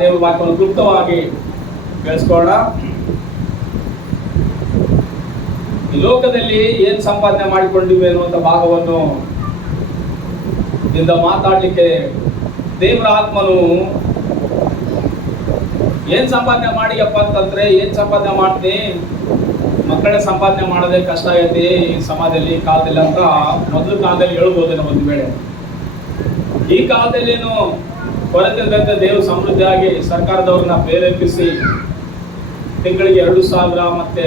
ದೇವರ ವಾಕ್ಯವನ್ನು ಕ್ಲುಪ್ತವಾಗಿ ಬೆಳೆಸ್ಕೊಳ್ಳೋಣ. ಈ ಲೋಕದಲ್ಲಿ ಏನ್ ಸಂಪಾದನೆ ಮಾಡಿಕೊಂಡಿವೆ ಅನ್ನುವಂಥ ಭಾಗವನ್ನು ಇಂದ ಮಾತಾಡ್ಲಿಕ್ಕೆ ದೇವರ ಆತ್ಮನು ಏನ್ ಸಂಪಾದನೆ ಮಾಡಿಯಪ್ಪ ಅಂತಂದ್ರೆ ಏನ್ ಸಂಪಾದನೆ ಮಾಡ್ತೀನಿ, ಮಕ್ಕಳ ಸಂಪಾದನೆ ಮಾಡೋದೇ ಕಷ್ಟ ಆಗೈತಿ ಈ ಸಮಾಜದಲ್ಲಿ ಕಾಲದಲ್ಲಿ ಅಂತ ಮೊದಲು ಕಾಲದಲ್ಲಿ ಹೇಳ್ಬೋದೇನೋ ಒಂದು ವೇಳೆ. ಈ ಕಾಲದಲ್ಲೇನು ಕೊರತೆ ದೇವರು ಸಮೃದ್ಧಿಯಾಗಿ ಸರ್ಕಾರದವ್ರನ್ನ ಪ್ರೇರೇಪಿಸಿ ತಿಂಗಳಿಗೆ 2,000 ಮತ್ತೆ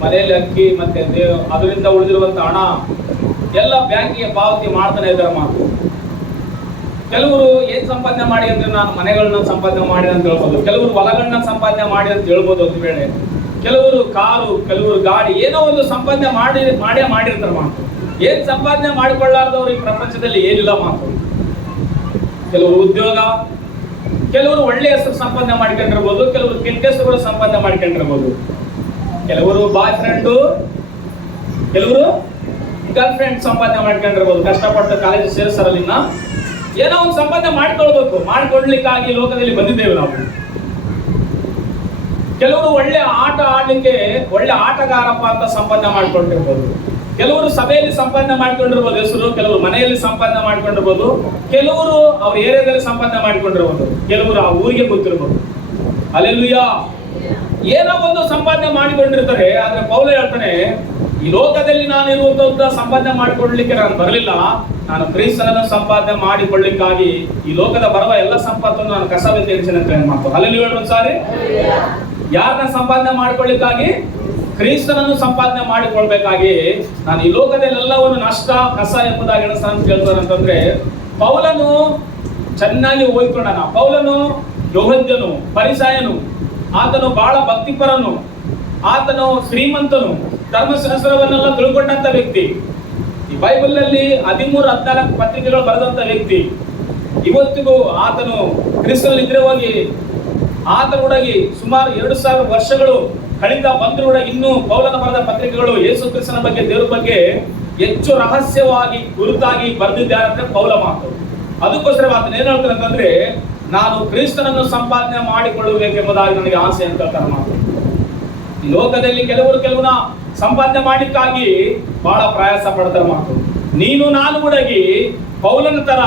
ಮನೆಯಲ್ಲಿ ಅಕ್ಕಿ ಮತ್ತೆ ಅದರಿಂದ ಉಳಿದಿರುವಂತ ಹಣ ಎಲ್ಲ ಬ್ಯಾಂಕಿಗೆ ಪಾವತಿ ಮಾಡ್ತಾನೆ ಇದ್ದಾರೆ ಮಾತು. ಕೆಲವರು ಏನ್ ಸಂಪಾದನೆ ಮಾಡಿ ಅಂದ್ರೆ ನಾನು ಮನೆಗಳನ್ನ ಸಂಪಾದನೆ ಮಾಡಿ ಅಂತ ಹೇಳ್ಬೋದು, ಕೆಲವರು ಹೊಲಗಳನ್ನ ಸಂಪಾದನೆ ಮಾಡಿ ಅಂತ ಹೇಳ್ಬೋದು ಒಂದು ವೇಳೆ, ಕೆಲವರು ಕಾರು, ಕೆಲವರು ಗಾಡಿ, ಏನೋ ಒಂದು ಸಂಪಾದನೆ ಮಾಡಿರ್ತಾರೆ ಮಾತು. ಏನ್ ಸಂಪಾದನೆ ಮಾಡಿಕೊಳ್ಳಾರ್ದವ್ರು ಈ ಪ್ರಪಂಚದಲ್ಲಿ ಏನಿಲ್ಲ ಮಾತು. ಕೆಲವರು ಉದ್ಯೋಗ, ಕೆಲವರು ಒಳ್ಳೆ ಹೆಸರು ಸಂಪಾದನೆ ಮಾಡ್ಕೊಂಡಿರ್ಬೋದು, ಕೆಲವರು ಕೆಟ್ಟ ಹೆಸರುಗಳು ಸಂಪಾದನೆ ಮಾಡ್ಕೊಂಡಿರ್ಬೋದು, ಕೆಲವರು ಬಾಯ್ ಫ್ರೆಂಡು, ಕೆಲವರು ಗರ್ಲ್ ಫ್ರೆಂಡ್ ಸಂಪಾದನೆ ಮಾಡ್ಕೊಂಡಿರ್ಬೋದು. ಕಷ್ಟಪಟ್ಟು ಕಾಲೇಜ್ ಸೇರಿಸರಲ್ಲಿನ ಏನೋ ಒಂದು ಸಂಪಾದನೆ ಮಾಡ್ಕೊಳ್ಬೇಕು, ಮಾಡ್ಕೊಡ್ಲಿಕ್ಕಾಗಿ ಲೋಕದಲ್ಲಿ ಬಂದಿದ್ದೇವೆ ನಾವು. ಕೆಲವರು ಒಳ್ಳೆ ಆಟ ಆಡ್ಲಿಕ್ಕೆ ಒಳ್ಳೆ ಆಟಗಾರಪ್ಪ ಅಂತ ಸಂಪಾದನೆ ಮಾಡ್ಕೊಂಡಿರ್ಬೋದು, ಕೆಲವರು ಸಭೆಯಲ್ಲಿ ಸಂಪಾದನೆ ಮಾಡ್ಕೊಂಡಿರ್ಬೋದು ಹೆಸರು, ಕೆಲವರು ಮನೆಯಲ್ಲಿ ಸಂಪಾದನೆ ಮಾಡ್ಕೊಂಡಿರ್ಬೋದು, ಕೆಲವರು ಅವ್ರ ಏರಿಯಾದಲ್ಲಿ ಸಂಪಾದನೆ ಮಾಡ್ಕೊಂಡಿರ್ಬೋದು, ಕೆಲವರು ಆ ಊರಿಗೆ ಗೊತ್ತಿರ್ಬೋದು. ಹಲ್ಲೆಲೂಯಾ. ಏನೋ ಒಂದು ಸಂಪಾದನೆ ಮಾಡಿಕೊಂಡಿರ್ತಾರೆ. ಆದ್ರೆ ಪೌಲ ಹೇಳ್ತಾನೆ, ಈ ಲೋಕದಲ್ಲಿ ನಾನು ಇರುವಂತ ಸಂಪಾದನೆ ಮಾಡಿಕೊಳ್ಳಲಿಕ್ಕೆ ನಾನು ಬರಲಿಲ್ಲ, ನಾನು ಕ್ರಿಸ್ತನನ್ನು ಸಂಪಾದನೆ ಮಾಡಿಕೊಳ್ಳಿಕ್ಕಾಗಿ ಈ ಲೋಕದ ಬರುವ ಎಲ್ಲ ಸಂಪತ್ತನ್ನು ನಾನು ಕಸವೆಂದು ಎಣಿಸಿದಂತೆ ಮಾತು. ಹಲ್ಲೆಲೂಯಾ. ಒಂದ್ಸಾರಿ ಯಾರನ್ನ ಸಂಪಾದನೆ ಮಾಡಿಕೊಳ್ಳಿಕ್ಕಾಗಿ? ಕ್ರಿಸ್ತನನ್ನು ಸಂಪಾದನೆ ಮಾಡಿಕೊಳ್ಬೇಕಾಗಿ ನಾನು ಈ ಲೋಕದಲ್ಲಿ ಎಲ್ಲವನ್ನು ನಷ್ಟ ಕಸ ಎಂಬುದಾಗಿ ಎಣಿಸ್ತಾನೆ ಅಂತ ಹೇಳ್ತಾರೆ. ಅಂತಂದ್ರೆ ಪೌಲನು ಚೆನ್ನಾಗಿ ಓದ್ಕೊಂಡನ. ಪೌಲನು ಯೆಹೂದ್ಯನು, ಫರಿಸಾಯನು, ಆತನು ಬಹಳ ಭಕ್ತಿಪರನು, ಆತನು ಶ್ರೀಮಂತನು, ಧರ್ಮಶಾಸ್ತ್ರವನ್ನೆಲ್ಲ ತಿಳ್ಕೊಂಡಂತ ವ್ಯಕ್ತಿ, ಈ ಬೈಬಲ್ ನಲ್ಲಿ 13-14 ಪತ್ರಿಕೆಗಳು ಬರೆದಂತ ವ್ಯಕ್ತಿ. ಇವತ್ತಿಗೂ ಆತನು ಕ್ರಿಸ್ತನಲ್ಲಿ ಇದ್ರೆ ಹೋಗಿ ಆತನೊಡಗಿ ಸುಮಾರು 2,000 ವರ್ಷಗಳು ಕಳೆದ ಬಂದ್ರು ಕೂಡ ಇನ್ನೂ ಪೌಲನ ಬರೆದ ಪತ್ರಿಕೆಗಳು ಯೇಸು ಕ್ರಿಸ್ತನ ಬಗ್ಗೆ, ದೇವರ ಬಗ್ಗೆ ಹೆಚ್ಚು ರಹಸ್ಯವಾಗಿ ಗುರುತಾಗಿ ಬರೆದಿದ್ದಾರೆ ಅಂದ್ರೆ ಪೌಲ ಮಾತು. ಅದಕ್ಕೋಸ್ಕರ ಆತನ ಏನ್ ಹೇಳ್ತಾರೆ ಅಂತಂದ್ರೆ, ನಾನು ಕ್ರಿಸ್ತನನ್ನು ಸಂಪಾದನೆ ಮಾಡಿಕೊಳ್ಳಬೇಕೆಂಬುದಾಗಿ ನನಗೆ ಆಸೆ ಅಂತ ಹೇಳ್ತಾರೆ ಮಾತು. ಈ ಲೋಕದಲ್ಲಿ ಕೆಲವನ್ನ ಸಂಪಾದನೆ ಮಾಡಿಕ್ಕಾಗಿ ಬಹಳ ಪ್ರಯಾಸ ಪಡ್ತಾರೆ ಮಾತು. ನೀನು ನಾನು ಕೂಡ ಪೌಲನ ತರ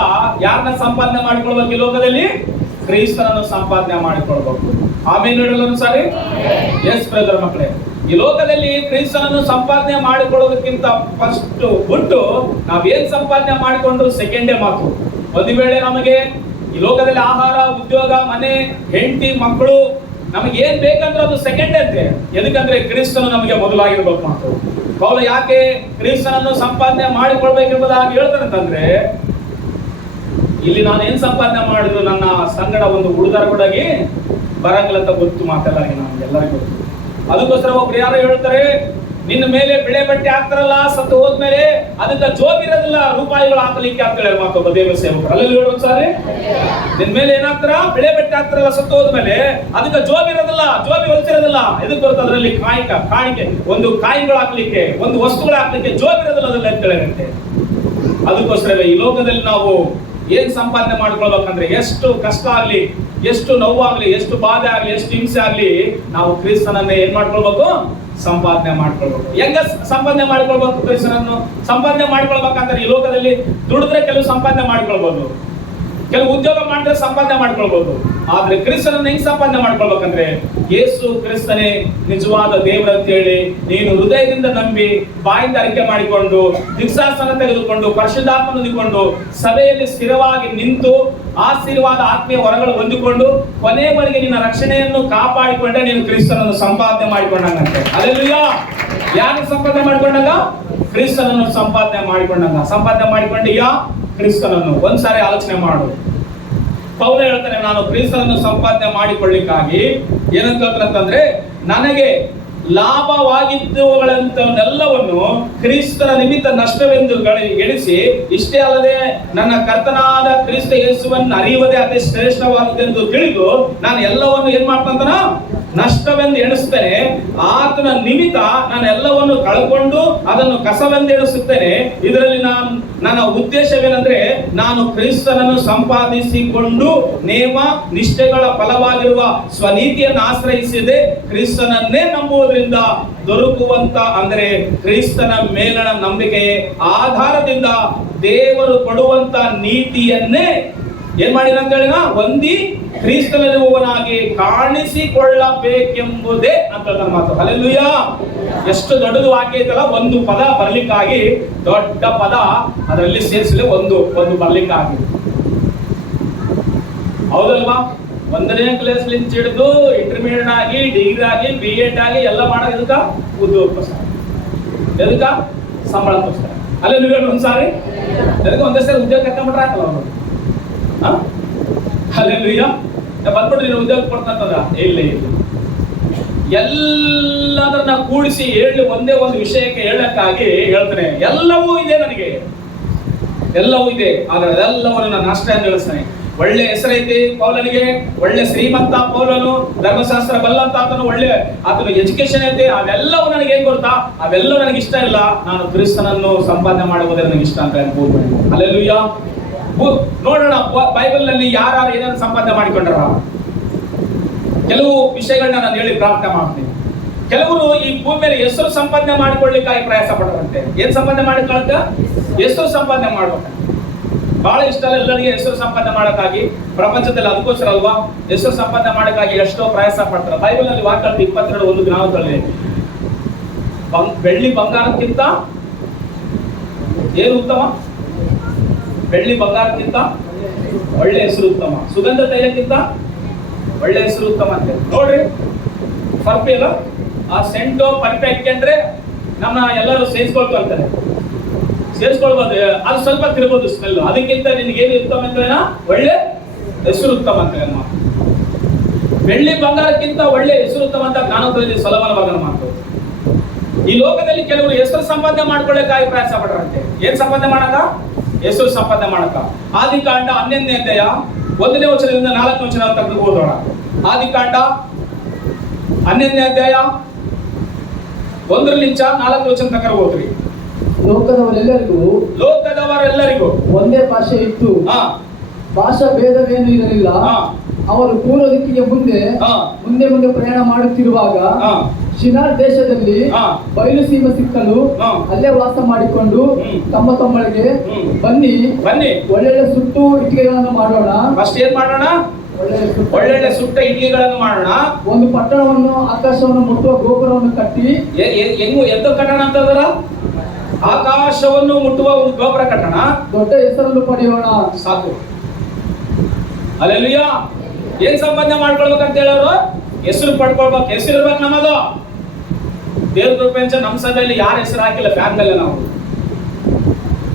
ಯಾರನ್ನ ಸಂಪಾದನೆ ಮಾಡಿಕೊಳ್ಬೇಕು? ಈ ಲೋಕದಲ್ಲಿ ಕ್ರಿಸ್ತನನ್ನು ಸಂಪಾದನೆ ಮಾಡಿಕೊಳ್ಬೇಕು. ಆಮೇಲೆ ಹೇಳಲು ಸಾರಿ. ಎಸ್ ಬ್ರದರ್ ಮಕ್ಕಳೇ, ಈ ಲೋಕದಲ್ಲಿ ಕ್ರಿಸ್ತನನ್ನು ಸಂಪಾದನೆ ಮಾಡಿಕೊಳ್ಳೋದಕ್ಕಿಂತ ಫಸ್ಟ್ ಬಿಟ್ಟು ನಾವೇನ್ ಸಂಪಾದನೆ ಮಾಡಿಕೊಂಡ್ರು ಸೆಕೆಂಡೇ ಮಾತು. ಒಂದು ವೇಳೆ ನಮಗೆ ಈ ಲೋಕದಲ್ಲಿ ಆಹಾರ, ಉದ್ಯೋಗ, ಮನೆ, ಹೆಂಡತಿ, ಮಕ್ಕಳು ನಮಗೆ ಏನ್ ಬೇಕಂದ್ರೆ ಅದು ಸೆಕೆಂಡ್ ಅಂತೆ. ಎದಕ್ಕಂದ್ರೆ ಕ್ರಿಸ್ತನು ನಮಗೆ ಮೊದಲಾಗಿರ್ಬೇಕು ಮಾತು. ಪೌಲ ಯಾಕೆ ಕ್ರಿಸ್ತನನ್ನು ಸಂಪಾದನೆ ಮಾಡಿಕೊಳ್ಬೇಕೆಂಬುದಾಗಿ ಹೇಳ್ತಾರೆ ಅಂತಂದ್ರೆ, ಇಲ್ಲಿ ನಾನು ಏನ್ ಸಂಪಾದನೆ ಮಾಡಿದ್ರು ನನ್ನ ಸಂಗಡ ಒಂದು ಉಳಿದಾರ ಕೂಡ ಬರಂಗಿಲ್ಲ ಅಂತ ಗೊತ್ತು ಮಾತೆಲ್ಲರಿಗೆ, ನಮ್ಗೆಲ್ಲರಿಗೂ ಗೊತ್ತು. ಅದಕ್ಕೋಸ್ಕರ ಒಬ್ರು ಯಾರು ಹೇಳ್ತಾರೆ, ನಿನ್ನ ಮೇಲೆ ಬಿಳೆ ಬಟ್ಟೆ ಹಾಕ್ತಾರಲ್ಲ ಸತ್ತು ಹೋದ್ಮೇಲೆ ಅದಕ್ಕೆ ಜೋಬಿರೋದಿಲ್ಲ ರೂಪಾಯಿಗಳು ಹಾಕಲಿಕ್ಕೆ ಅಂತ ಹೇಳಿ ಮಾತೊಬ್ಬ ದೇವ ಸೇವಕರು. ಅಲ್ಲಿ ಹೇಳೋದು ಸಾರಿ, ನಿನ್ ಮೇಲೆ ಏನಾಗ್ತಾರ? ಬಿಳೆ ಬಟ್ಟೆ ಹಾಕ್ತಾರಲ್ಲ ಸತ್ತು ಹೋದ್ಮೇಲೆ ಅದಕ್ಕೆ ಜೋಬಿರೋದಿಲ್ಲ, ಜೋಬಿ ಹೊಲಿಸಿರೋದಿಲ್ಲ. ಇದಕ್ಕೆ ಬರುತ್ತೆ ಅದರಲ್ಲಿ ಕಾಣಿಕೆ, ಒಂದು ಕಾಯಿಗಳು ಹಾಕ್ಲಿಕ್ಕೆ, ಒಂದು ವಸ್ತುಗಳು ಹಾಕ್ಲಿಕ್ಕೆ ಜೋಬಿರೋದಿಲ್ಲ ಅದಲ್ಲ ಅಂತ ಹೇಳಿರಂತೆ. ಅದಕ್ಕೋಸ್ಕರವೇ ಈ ಲೋಕದಲ್ಲಿ ನಾವು ಏನ್ ಸಂಪಾದನೆ ಮಾಡ್ಕೊಳ್ಬೇಕಂದ್ರೆ, ಎಷ್ಟು ಕಷ್ಟ ಆಗ್ಲಿ, ಎಷ್ಟು ನೋವಾಗ್ಲಿ, ಎಷ್ಟು ಬಾಧೆ ಆಗ್ಲಿ, ಎಷ್ಟು ಹಿಂಸೆ ಆಗ್ಲಿ, ನಾವು ಕ್ರಿಸ್ತನನ್ನೇ ಏನ್ ಮಾಡ್ಕೊಳ್ಬೇಕು? ಸಂಪಾದನೆ ಮಾಡ್ಕೊಳ್ಬೇಕು. ಹೆಂಗ ಸಂಪಾದನೆ ಮಾಡ್ಕೊಳ್ಬೇಕು? ಕ್ರಿಸ್ತನನ್ನು ಸಂಪಾದನೆ ಮಾಡ್ಕೊಳ್ಬೇಕಂದ್ರೆ ಈ ಲೋಕದಲ್ಲಿ ದುಡಿದ್ರೆ ಕೆಲವು ಸಂಪಾದನೆ ಮಾಡ್ಕೊಳ್ಬಹುದು, ಕೆಲವು ಉದ್ಯೋಗ ಮಾಡಿದ್ರೆ ಸಂಪಾದನೆ ಮಾಡ್ಕೊಳ್ಬಹುದು. ಆದ್ರೆ ಕ್ರಿಸ್ತನನ್ನು ಹೆಂಗ್ ಸಂಪಾದನೆ ಮಾಡ್ಕೊಳ್ಬೇಕಂದ್ರೆ, ಯೇಸು ಕ್ರಿಸ್ತನೇ ನಿಜವಾದ ದೇವರು ಅಂತ ಹೇಳಿ ನೀನು ಹೃದಯದಿಂದ ನಂಬಿ ಬಾಯಿಂದ ಅರಿಕೆ ಮಾಡಿಕೊಂಡು ದೀಕ್ಷಾಸನ ತೆಗೆದುಕೊಂಡು ಪರಿಶುದ್ಧಾತ್ಮ ಹೊಂದಿಕೊಂಡು ಸಭೆಯಲ್ಲಿ ಸ್ಥಿರವಾಗಿ ನಿಂತು ಆಶೀರ್ವಾದ ಆತ್ಮೀಯ ವರಗಳು ಹೊಂದಿಕೊಂಡು ಕೊನೆಯವರೆಗೆ ನಿನ್ನ ರಕ್ಷಣೆಯನ್ನು ಕಾಪಾಡಿಕೊಂಡೆ ನೀನು ಕ್ರಿಸ್ತನನ್ನು ಸಂಪಾದನೆ ಮಾಡಿಕೊಂಡಂಗಂತೆ. ಹಲ್ಲೆಲೂಯಾ. ಯಾರು ಸಂಪಾದನೆ ಮಾಡಿಕೊಂಡಾಗ? ಕ್ರಿಸ್ತನನ್ನು ಸಂಪಾದನೆ ಮಾಡಿಕೊಂಡಾಗ. ಸಂಪಾದನೆ ಮಾಡಿಕೊಂಡೀಯಾ ಕ್ರಿಸ್ತನನ್ನು? ಒಂದ್ಸಾರಿ ಆಲೋಚನೆ ಮಾಡು. ಪೌಲ ಹೇಳ್ತಾನೆ, ನಾನು ಕ್ರಿಸ್ತನನ್ನು ಸಂಪಾದನೆ ಮಾಡಿಕೊಳ್ಳಿಕ್ಕಾಗಿ ಏನಂತ ಹೇಳ್ತಾರಂತಂದ್ರೆ, ನನಗೆ ಲಾಭವಾಗಿದ್ದುವುಗಳಂತವನ್ನೆಲ್ಲವನ್ನು ಕ್ರಿಸ್ತನ ನಿಮಿತ್ತ ನಷ್ಟವೆಂದು ಎಣಿಸಿ, ಇಷ್ಟೇ ಅಲ್ಲದೆ ನನ್ನ ಕರ್ತನಾದ ಕ್ರಿಸ್ತ ಯೇಸುವನ್ನು ಅರಿಯುವುದೇ ಅತಿ ಶ್ರೇಷ್ಠವಾದದೆಂದು ತಿಳಿದು ನಾನು ಎಲ್ಲವನ್ನು ಏನ್ ಮಾಡ್ತಾನ ನಷ್ಟವೆಂದು ಎಣಿಸ್ತೇನೆ, ಆತನ ನಿಮಿತ್ತ ನಾನು ಎಲ್ಲವನ್ನು ಕಳ್ಕೊಂಡು ಅದನ್ನು ಕಸವೆಂದು ಎಣಿಸುತ್ತೇನೆ. ಇದರಲ್ಲಿ ನನ್ನ ಉದ್ದೇಶವೇನೆಂದ್ರೆ, ನಾನು ಕ್ರಿಸ್ತನನ್ನು ಸಂಪಾದಿಸಿಕೊಂಡು ನೇಮ ನಿಷ್ಠೆಗಳ ಫಲವಾಗಿರುವ ಸ್ವನೀತಿಯನ್ನು ಆಶ್ರಯಿಸಿದೆ. ಕ್ರಿಸ್ತನನ್ನೇ ನಂಬುವುದರಿಂದ ದೊರಕುವಂತ ಅಂದರೆ ಕ್ರಿಸ್ತನ ಮೇಲಣ ನಂಬಿಕೆಯ ಆಧಾರದಿಂದ ದೇವರು ಕೊಡುವಂತ ನೀತಿಯನ್ನೇ ಏನ್ ಮಾಡಿದ ಅಂತ ಹೇಳಿನ ಹೊಂದಿ ಕ್ರಿಸ್ತನಲ್ಲಿರುವವನಾಗಿ ಕಾಣಿಸಿಕೊಳ್ಳಬೇಕೆಂಬುದೇ ಅಂತ ನನ್ನ ಮಾತು. ಹಲ್ಲೆಲೂಯಾ. ಎಷ್ಟು ದೊಡ್ಡದು ವಾಕ್ಯ ಐತಲ್ಲ, ಒಂದು ಪದ ಬರ್ಲಿಕ್ಕಾಗಿ ದೊಡ್ಡ ಪದ ಅದರಲ್ಲಿ ಸೇರಿಸಲಿ ಒಂದು ಬರ್ಲಿಕ್ಕಾಗಿ, ಹೌದಲ್ವಾ? 1ನೇ ಕ್ಲಾಸ್ಲಿಂದ ಹಿಡಿದು ಇಂಟರ್ಮೀಡಿಯೇಟ್ ಆಗಿ, ಡಿಗ್ರಿ ಆಗಿ, BEd ಆಗಿ ಎಲ್ಲ ಮಾಡೋದು ಎದಕ್ಕ? ಉದ್ಯೋಗಕ್ಕೋಸ್ಕರ. ಎದಕ್ಕ? ಸಂಬಳಕ್ಕೋಸ್ಕರ. ಅಲ್ಲೇ ನೀವು ಹೇಳಿ ಒಂದ್ಸಾರಿ ಎದಕ್ಕೆ ಒಂದೇ ಸರಿ ಉದ್ಯೋಗ ಕರ್ಕೊಂಡ್ಬಿಟ್ರೆ ಹಾಕಲ್ಲ ಅವರು. ಹಲ್ಲೆಲೂಯಾ. ಬಂದ್ಬಿಟ್ಟು ನೀನು ಉದ್ಯೋಗ ಕೊಡ್ತಂತದ ಇಲ್ಲ, ಎಲ್ಲದನ್ನ ಕೂಡಿಸಿ ಹೇಳಿ ಒಂದೇ ಒಂದು ವಿಷಯಕ್ಕೆ ಹೇಳಕ್ಕಾಗಿ ಹೇಳ್ತಾನೆ. ಎಲ್ಲವೂ ಇದೆ ನನಗೆ, ಎಲ್ಲವೂ ಇದೆ, ಆದ್ರೆ ಅದೆಲ್ಲವನ್ನು ನಾನು ನಷ್ಟ ಎಂದು ಹೇಳಿಸ್ತೇನೆ. ಒಳ್ಳೆ ಹೆಸರೈತಿ ಪೌಲನಿಗೆ, ಒಳ್ಳೆ ಶ್ರೀಮಂತ ಪೌಲನು, ಧರ್ಮಶಾಸ್ತ್ರ ಬಲ್ಲಂತ ಆತನು ಎಜುಕೇಶನ್ ಐತಿ, ಅವೆಲ್ಲವೂ ನನಗೆ ಏನ್ ಗೊತ್ತಾ? ಅವೆಲ್ಲವೂ ನನಗೆ ಇಷ್ಟ ಇಲ್ಲ. ನಾನು ಕ್ರಿಸ್ತನನ್ನು ಸಂಪಾದನೆ ಮಾಡುವುದೇ ನನಗೆ ಇಷ್ಟ ಅಂತ ಹೇಳ್ಬೋದು. ಹಲ್ಲೆಲೂಯಾ. ನೋಡೋಣ ಬೈಬಲ್ ನಲ್ಲಿ ಯಾರು ಏನಾದ್ರು ಸಂಪಾದನೆ ಮಾಡಿಕೊಂಡ್ರ. ಕೆಲವು ವಿಷಯಗಳನ್ನ ನಾನು ಹೇಳಿ ಪ್ರಾರ್ಥನೆ ಮಾಡ್ತೀನಿ. ಕೆಲವರು ಈ ಭೂಮಿ ಮೇಲೆ ಹೆಸರು ಸಂಪಾದನೆ ಮಾಡಿಕೊಳ್ಳಿಕ್ಕಾಗಿ ಪ್ರಯಾಸ ಪಡರಂತೆ. ಏನ್ ಸಂಪಾದನೆ ಮಾಡಿಕೊಳ್ಳಕ? ಹೆಸರು ಸಂಪಾದನೆ ಮಾಡ್ಬೇಕ. ಬಹಳ ಇಷ್ಟ ಅಲ್ಲ ಎಲ್ಲರಿಗೆ ಹೆಸರು ಸಂಪಾದನೆ ಮಾಡಕ್ಕಾಗಿ. ಪ್ರಪಂಚದಲ್ಲಿ ಅದಕ್ಕೋಸ್ಕರ ಅಲ್ವಾ ಹೆಸರು ಸಂಪಾದನೆ ಮಾಡಕ್ಕಾಗಿ ಎಷ್ಟೋ ಪ್ರಯಾಸ ಪಡ್ತಾರೆ. ಬೈಬಲ್ ನಲ್ಲಿ ವಾಕ್ಯ 22 ಜ್ಞಾನದಲ್ಲಿ ಬೆಳ್ಳಿ ಬಂಗಾರಕ್ಕಿಂತ ಏನು ಉತ್ತಮ? ಬೆಳ್ಳಿ ಬಂಗಾರಕ್ಕಿಂತ ಒಳ್ಳೆ ಹೆಸರು ಉತ್ತಮ, ಸುಗಂಧ ತೈಲಕ್ಕಿಂತ ಒಳ್ಳೆ ಹೆಸರು ಉತ್ತಮ ಅಂತ ನೋಡ್ರಿ. ಪರ್ಫೆಲ್ಲ ಆ ಸೆಂಟು ಪರ್ಫೆಕ್ಟ್ ಅಂದ್ರೆ ನಮ್ಮ ಎಲ್ಲರೂ ಸೇರಿಸ್ಕೊಳ್ತಾರೆ, ಸೇರಿಸ್ಕೊಳ್ಬೋದು. ಅದು ಸ್ವಲ್ಪ ತಿರ್ಬೋದು ಸ್ಮೆಲ್. ಅದಕ್ಕಿಂತ ನಿನ್ಗೆ ಏನು ಉತ್ತಮ ಅಂದ್ರೆ ಒಳ್ಳೆ ಹೆಸರು ಉತ್ತಮ ಅಂತ ನಮ್ಮ ಬೆಳ್ಳಿ ಬಂಗಾರಕ್ಕಿಂತ ಒಳ್ಳೆ ಹೆಸರು ಉತ್ತಮ ಅಂತ ಜ್ಞಾನೋದಯದಲ್ಲಿ ಸೊಲೊಮೋನ ಮಗನ ಮಾತು. ಈ ಲೋಕದಲ್ಲಿ ಕೆಲವರು ಹೆಸರು ಸಂಪಾದನೆ ಮಾಡ್ಕೊಳ್ಳಿಕ್ಕಾಗಿ ಪ್ರಯಾಸ ಪಡ್ರಂತೆ. ಏನ್ ಸಂಪಾದನೆ ಮಾಡಕ? ಹೆಸರು ಸಂಪಾದನೆ ಮಾಡಕ. ಆದಿಕಾಂಡ 11ನೇ ಅಧ್ಯಾಯ 1ನೇ ವಚನದಿಂದ 4ನೇ ವಚನ ತನಕ ಓದೋಣ. ಆದಿಕಾಂಡ 11ನೇ ಅಧ್ಯಾಯ 1ರಿಂದ 4ನೇ ವಚನ ತನಕ ಓದ್ರಿ. ಲೋಕದವರೆಲ್ಲರಿಗೂ ಒಂದೇ ಭಾಷೆ ಇತ್ತು, ಭಾಷಾ ಭೇದವೇನು ಇರಲಿಲ್ಲ. ಅವರು ಪೂರ್ವ ದಿಕ್ಕಿಗೆ ಮುಂದೆ ಪ್ರಯಾಣ ಮಾಡುತ್ತಿರುವಾಗ ಶಿನಾರ್ ದೇಶದಲ್ಲಿ ಬಯಲು ಸೀಮೆ ಸಿಕ್ಕಲು ಅಲ್ಲೇ ವಾಸ ಮಾಡಿಕೊಂಡು ತಮ್ಮಗಳಿಗೆ ಬನ್ನಿ ಒಳ್ಳೆಯ ಸುಟ್ಟು ಇಟ್ಟಿಗೆಗಳನ್ನು ಮಾಡೋಣ. ಫಸ್ಟ್ ಏನ್ ಮಾಡೋಣ? ಒಳ್ಳೆ ಸುಟ್ಟ ಇಟ್ಟಿಗೆಗಳನ್ನು ಮಾಡೋಣ. ಒಂದು ಪಟ್ಟಣವನ್ನು, ಆಕಾಶವನ್ನು ಮುಟ್ಟುವ ಗೋಪುರವನ್ನು ಕಟ್ಟಿ. ಎದ್ದು ಕಟ್ಟಣ ಅಂತಂದ್ರ ಆಕಾಶವನ್ನು ಮುಟ್ಟುವ ಒಂದು ಗೋಪುರ ಕಟ್ಟಣ, ದೊಡ್ಡ ಹೆಸರನ್ನು ಪಡೆಯೋಣ. ಸಾಕು. ಹಲ್ಲೆಲೂಯಾ. ಏನ್ ಸಂಪಾದನೆ ಮಾಡ್ಕೊಳ್ಬೇಕಂತ ಹೇಳೋರು? ಹೆಸರು ಪಡ್ಕೊಳ್ಬೇಕು. ಹೆಸರು ಇರ್ಬೇಕು ನಮ್ಮದು. ದೇವ್ರ ಪ್ರಪಂಚ ನಮ್ಮ ಸಭೆಯಲ್ಲಿ ಯಾರ ಹೆಸರು ಹಾಕಿಲ್ಲ ಫ್ಯಾನ್ ಮೇಲೆ. ನಾವು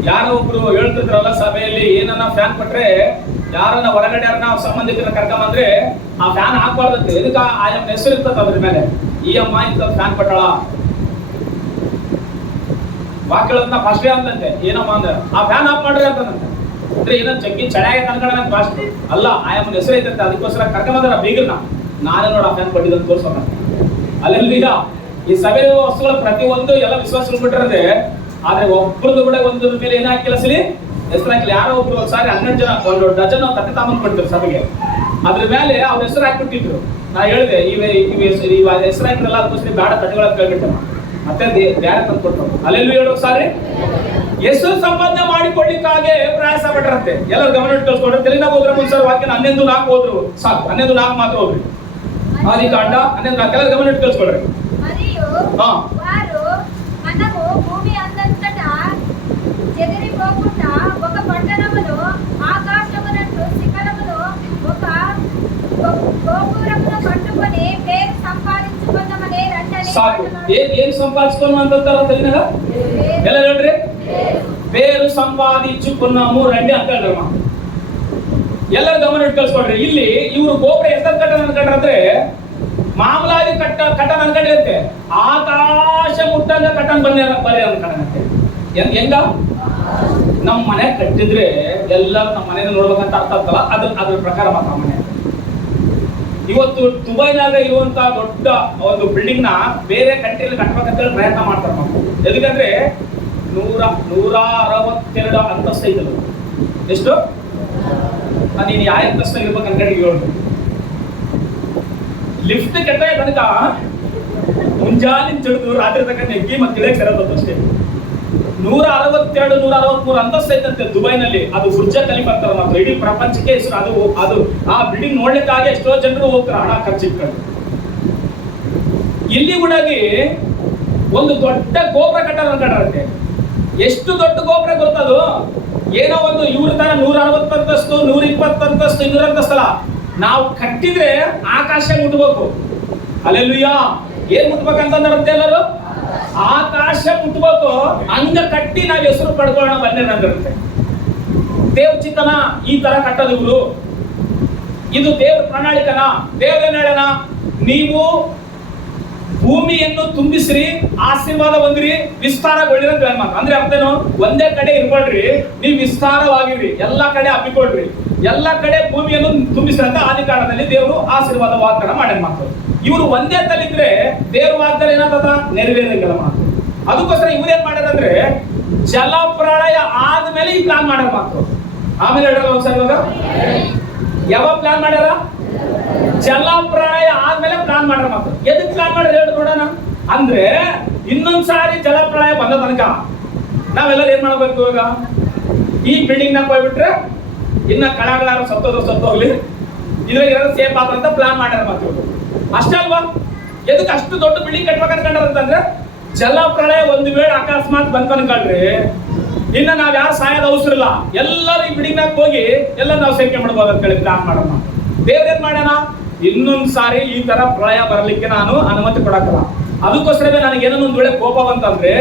ಯಾರೋ ಒಬ್ರು ಹೇಳ್ತಿದ್ರಲ್ಲ ಸಭೆಯಲ್ಲಿ, ಏನನ್ನ ಫ್ಯಾನ್ ಕೊಟ್ರೆ ಯಾರನ್ನ ಹೊರಗಡೆ ಯಾರನ್ನ ಸಂಬಂಧಿಕರನ್ನ ಕರ್ಕೊಂಬಂದ್ರೆ ಆ ಫ್ಯಾನ್ ಹಾಕ್ಬಾರ್ದಂತೆ. ಇದಕ್ಕ ಆಯಮ್ಮ ಹೆಸರು ಇರ್ತದ ಅದ್ರ ಮೇಲೆ. ಈ ಅಮ್ಮ ಇಂತ ಫ್ಯಾನ್ ಕೊಟ್ಟಳ ವಾಕ್ಯಗಳನ್ನ ಫಸ್ಟ್ ಅಂತಂತೆ. ಏನಮ್ಮ ಅಂದ್ರೆ ಆ ಫ್ಯಾನ್ ಆಫ್ ಮಾಡ್ರಿ ಅಂತಂತೆ. ಅಂದ್ರೆ ಏನೋ ಜಗ್ಗಿ ಚಳಿಯಾಗಿ ಕನ್ಕೊಂಡ ಫಾಸ್ಟ್ ಅಲ್ಲ, ಆಯಮ್ಮನ ಹೆಸರು ಐತಂತೆ. ಅದಕ್ಕೋಸ್ಕರ ಕರ್ಕೊಂಬಂದ್ರ ಬೀಗರ್ನ ನಾನೇ ನೋಡ ಆ ಫ್ಯಾನ್ ಕೊಟ್ಟಿದ್ದಂತ ತೋರ್ಸೋಣ. ಅಲ್ಲೆಲ್ಲೀಗ ಈ ಸಭೆ ವಸ್ತುಗಳ ಪ್ರತಿಯೊಂದು ಎಲ್ಲ ವಿಶ್ವಾಸಗಳು ಬಿಟ್ಟಿರದೆ, ಆದ್ರೆ ಒಬ್ಬರದ್ದು ಕೂಡ ಒಂದ್ರ ಮೇಲೆ ಏನ್ ಹಾಕಿಲ್ಲ ಸರಿ ಹೆಸರು ಹಾಕಿಲ್ಲ. ಯಾರೋ ಒಬ್ರು ಒಂದ್ಸಾರಿ 12 ಜನ ಒಂದು ಡಜನ್ ತಟ್ಟೆ ತಾಮನ್ ಕೊಡ್ತಾರೆ ಸಭೆಗೆ. ಅದ್ರ ಮೇಲೆ ಅವ್ರ ಹೆಸರು ಹಾಕ್ಬಿಟ್ಟಿದ್ರು. ನಾ ಹೇಳಿದೆ ಈ ಹೆಸರು ಹಾಕಿರಲ್ಲ, ಅದಕ್ಕೋಸ್ಕರ ಬೇಡ ತಟ್ಟೆಗಳ ಕೇಳ್ಬಿಟ್ಟೆ. ಮತ್ತೆ ಬ್ಯಾರೆ ತಂದು ಕೊಟ್ಟರು. ಅಲ್ಲೆಲ್ಲೂ ಹೇಳೋ ಸಾರಿ ಹೆಸರು ಸಂಪಾದನೆ ಮಾಡಿಕೊಳ್ಳಿಕ್ಕಾಗೆ ಪ್ರಯಾಸ ಪಟ್ಟರಂತೆ. ಎಲ್ಲರೂ ಗಮನ ಇಟ್ಕೊಳ್ಸ್ಕೊಂಡ್ರೆ ತೆಲಿನಾಗ ಹೋದ್ರೆ ಮುಂಚೆ ವಾಕ್ಯನ 11:4 ಹೋದ್ರು ಸಾಕು. 11:4 ಮಾತ್ರ ಹೋದ್ರಿ. ಆದಿಕಾಂಡ 11:4 ಎಲ್ಲ ಗಮನ ಇಟ್ಕೊಳ್ಸ್ಕೊಳ್ರಿ. మనకు భూమి అందంతటా చెదిరిపోకుండా ఒక పట్టణమును, ఆకాశమునందు శిఖరమును, ఒక గోపురమును కట్టుకొని పేరు సంపాదించుకుందామని రండి. ఏం సంపాదించుకున్నాం అంటారా తెలియదా? ఎలా ಹೇಳ್ರಿ? పేరు సంపాదించుకున్నాము రండి ಅಂತಾರಮ್ಮ. ಎಲ್ಲರೂ ಗಮನ ಇಟ್ಕೊಳ್ಸ್ಕೊಳ್ರಿ. ಇಲ್ಲಿ ಇವರು ಗೋಪುರ ಎಷ್ಟಂತ ಕಟ್ಟಣ ಅನ್ಕೊಂಡ್ರೆ ಮಾಮೂಲಾಗಿ ಕಟ್ಟಣ ಅನ್ಕೊಂಡಿರುತ್ತೆ. ಆಕಾಶ ಮುಟ್ಟಂಗ ಕಟ್ಟನ್ ಬನ್ನಿ ಅನ್ಕೊಂಡಂತೆ. ಹೆಂಗ ನಮ್ಮ ಮನೆ ಕಟ್ಟಿದ್ರೆ ಎಲ್ಲ ನಮ್ಮ ಮನೆ ನೋಡ್ಬೇಕಂತ ಅರ್ಥ ಆಗ್ತಲ್ಲ. ಅದ್ರ ಪ್ರಕಾರ ಮಾತ್ರ ಮನೆ ಇವತ್ತು ದುಬೈನಾಗ ಇರುವಂತ ದೊಡ್ಡ ಒಂದು ಬಿಲ್ಡಿಂಗ್ ನ ಬೇರೆ ಕಂಟ್ರಿಯಲ್ಲಿ ಕಟ್ಬೇಕಂತ ಪ್ರಯತ್ನ ಮಾಡ್ತಾರೆ ನಾವು. ಎದಕ್ಕಂದ್ರೆ 162 ಅಂತಸ್ತು ಐತಲ್ಲ. ಎಷ್ಟು? ನೀನು ಯಾವ ಅಂತಸ್ತು ಇರ್ಬೇಕು ಅನ್ಕೊಂಡು ಹೇಳು. ಲಿಫ್ಟ್ ಕೆಟ್ಟ ತನಕ ಮುಂಜಾನೆ ಚಿಡಿದು ರಾತ್ರಿ ತನಕ ನೆಗ್ಗಿ ಮತ್ತೆ ಇಳಿಯಕ್ಕೆ ಸೇರೋದು ಅಷ್ಟೇ. 162, 163 ಅಂತಸ್ತು ಐತಂತೆ ದುಬೈನಲ್ಲಿ. ಅದು ಬುರ್ಜ ಖಲೀಫಾ ಅಂತಾರೆ ಮಾತ್ರ. ಇಡೀ ಪ್ರಪಂಚಕ್ಕೆ ಹೆಸರು. ಅದು ಆ ಬಿಲ್ಡಿಂಗ್ ನೋಡ್ಲಿಕ್ಕಾಗಿ ಎಷ್ಟೋ ಜನರು ಹೋಗ್ತಾರೆ ಹಣ ಖರ್ಚಿಟ್ಕೊಂಡು. ಇಲ್ಲಿ ಕೂಡಾಗಿ ಒಂದು ದೊಡ್ಡ ಗೋಪುರ ಕಟ್ಟೋದು ಅನ್ಕೊಂಡ್ರಂತೆ. ಎಷ್ಟು ದೊಡ್ಡ ಗೋಪುರ ಗೊತ್ತದು? ಏನೋ ಒಂದು ಇವ್ರ ತರ 160 ಅಂತಸ್ತು, 120 ಅಂತಸ್ತು, 200 ಅಂತಸ್ತಲ್ಲ. ನಾವು ಕಟ್ಟಿದ್ರೆ ಆಕಾಶ ಮುಟ್ಬೇಕು. ಅಲ್ಲೆಲ್ಲೂಯ್ಯ. ಏನ್ ಮುಟ್ಬೇಕಂತಂದ್ರಂತೆ ಎಲ್ಲರೂ? ಆಕಾಶ ಮುಟ್ಬೇಕು. ಹಂಗ ಕಟ್ಟಿ ನಾವ್ ಹೆಸರು ಪಡ್ಕೊಳ್ಳೋಣ ಬನ್ನಿರಂತೆ. ದೇವ್ರ ಚಿತ್ತನ ಈ ತರ ಕಟ್ಟೋದು ಇವ್ರು. ಇದು ದೇವ್ರ ಪ್ರಣಾಳಿಕನ. ದೇವ್ರೇನ್ ಹೇಳೋಣ? ನೀವು ಭೂಮಿಯನ್ನು ತುಂಬಿಸ್ರಿ, ಆಶೀರ್ವಾದ ಹೊಂದಿರಿ, ವಿಸ್ತಾರಗೊಳ್ಳಿರಿ ಅಂತ ಮಾತು. ಅಂದ್ರೆ ಅರ್ಥೇನು? ಒಂದೇ ಕಡೆ ಇರ್ಕೊಳ್ರಿ, ನೀವು ವಿಸ್ತಾರವಾಗಿರ್ರಿ, ಎಲ್ಲಾ ಕಡೆ ಹಬ್ಬಿಕೊಳ್ರಿ, ಎಲ್ಲಾ ಕಡೆ ಭೂಮಿಯನ್ನು ತುಂಬಿಸ್ರಿ ಅಂತ ಆದಿ ಕಾಲದಲ್ಲಿ ದೇವರು ಆಶೀರ್ವಾದ ವಾಗ್ದಾನ ಮಾಡ್ಯಾನ ಮಾತು. ಇವರು ಒಂದೇ ತಲಿದ್ರೆ ದೇವ್ರ ವಾಗ್ದಾನ ಏನಾಗ್ತದ? ನೆರವೇರಂಗಿಲ್ಲ ಮಾತು. ಅದಕ್ಕೋಸ್ಕರ ಇವ್ರೇನ್ ಮಾಡ್ಯಾರಂದ್ರೆ ಜಲ ಪ್ರಳಯ ಆದ್ಮೇಲೆ ಈ ಪ್ಲಾನ್ ಮಾಡ್ಯಾರ ಮಾತು. ಆಮೇಲೆ ಹೇಳಲ್ಲ ಒಂದ್ಸರಿ ಇವಾಗ ಯಾವಾಗ ಪ್ಲಾನ್ ಮಾಡ್ಯಾರ? ಜಲ ಪ್ರಳಯ ಆದ್ಮೇಲೆ ಪ್ಲಾನ್ ಮಾಡ್ಯಾರ ಮಾತು. ಎದಕ್ ಪ್ಲಾನ್ ಮಾಡ್ಯಾರ ಹೇಳಿ ನೋಡೋಣ. ಅಂದ್ರೆ ಇನ್ನೊಂದ್ಸಾರಿ ಜಲ ಪ್ರಳಯ ಬಂದ ತನಕ ನಾವೆಲ್ಲರೂ ಏನ್ ಮಾಡ್ಬೇಕು? ಇವಾಗ ಈ ಬಿಲ್ಡಿಂಗ್ ನಾಗ ಹೋಗ್ಬಿಟ್ರೆ ಇನ್ನ ಕಳಗಳಾರು ಸತ್ತೋಗ್ಲಿ, ಇದ್ರಾಗ ಇರೋದು ಸೇಫ್ ಆತ ಅಂತ ಪ್ಲಾನ್ ಮಾಡ್ಯಾರ ಮಾತು. ಅಷ್ಟೇ ಅಲ್ವಾ? ಎದಕ್ಕೆ ಅಷ್ಟು ದೊಡ್ಡ ಬಿಲ್ಡಿಂಗ್ ಕಟ್ಬೇಕು ಅನ್ಕೊಂಡ್ರಂತಂದ್ರೆ ಜಲ ಪ್ರಳಯ ಒಂದು ವೇಳೆ ಅಕಸ್ಮಾತ್ ಬಂದ್ ಅನ್ಕೊಳ್ರಿ, ಇನ್ನ ನಾವ್ ಯಾರು ಸಾಯೋದ ಅವಸರ ಇಲ್ಲ. ಎಲ್ಲರೂ ಈ ಬಿಲ್ಡಿಂಗ್ ನಾಗ ಹೋಗಿ ಎಲ್ಲ ನಾವು ಸೇರ್ಕೆ ಮಾಡ್ಬೋದು ಅಂತ ಹೇಳಿ ಪ್ಲಾನ್ ಮಾಡೋಣ. ದೇವ್ರೇನ್ ಮಾಡ್ಯಾನ? ಇನ್ನೊಂದ್ ಸಾರಿ ಈ ತರ ಪ್ರಳಯ ಬರಲಿಕ್ಕೆ ನಾನು ಅನುಮತಿ ಕೊಡಕ್ಕಲ್ಲ. ಅದಕ್ಕೋಸ್ಕರವೇ ನನಗೆ ಏನೋ ಒಂದ್ ವೇಳೆ ಕೋಪ ಬಂತಂದ್ರೆ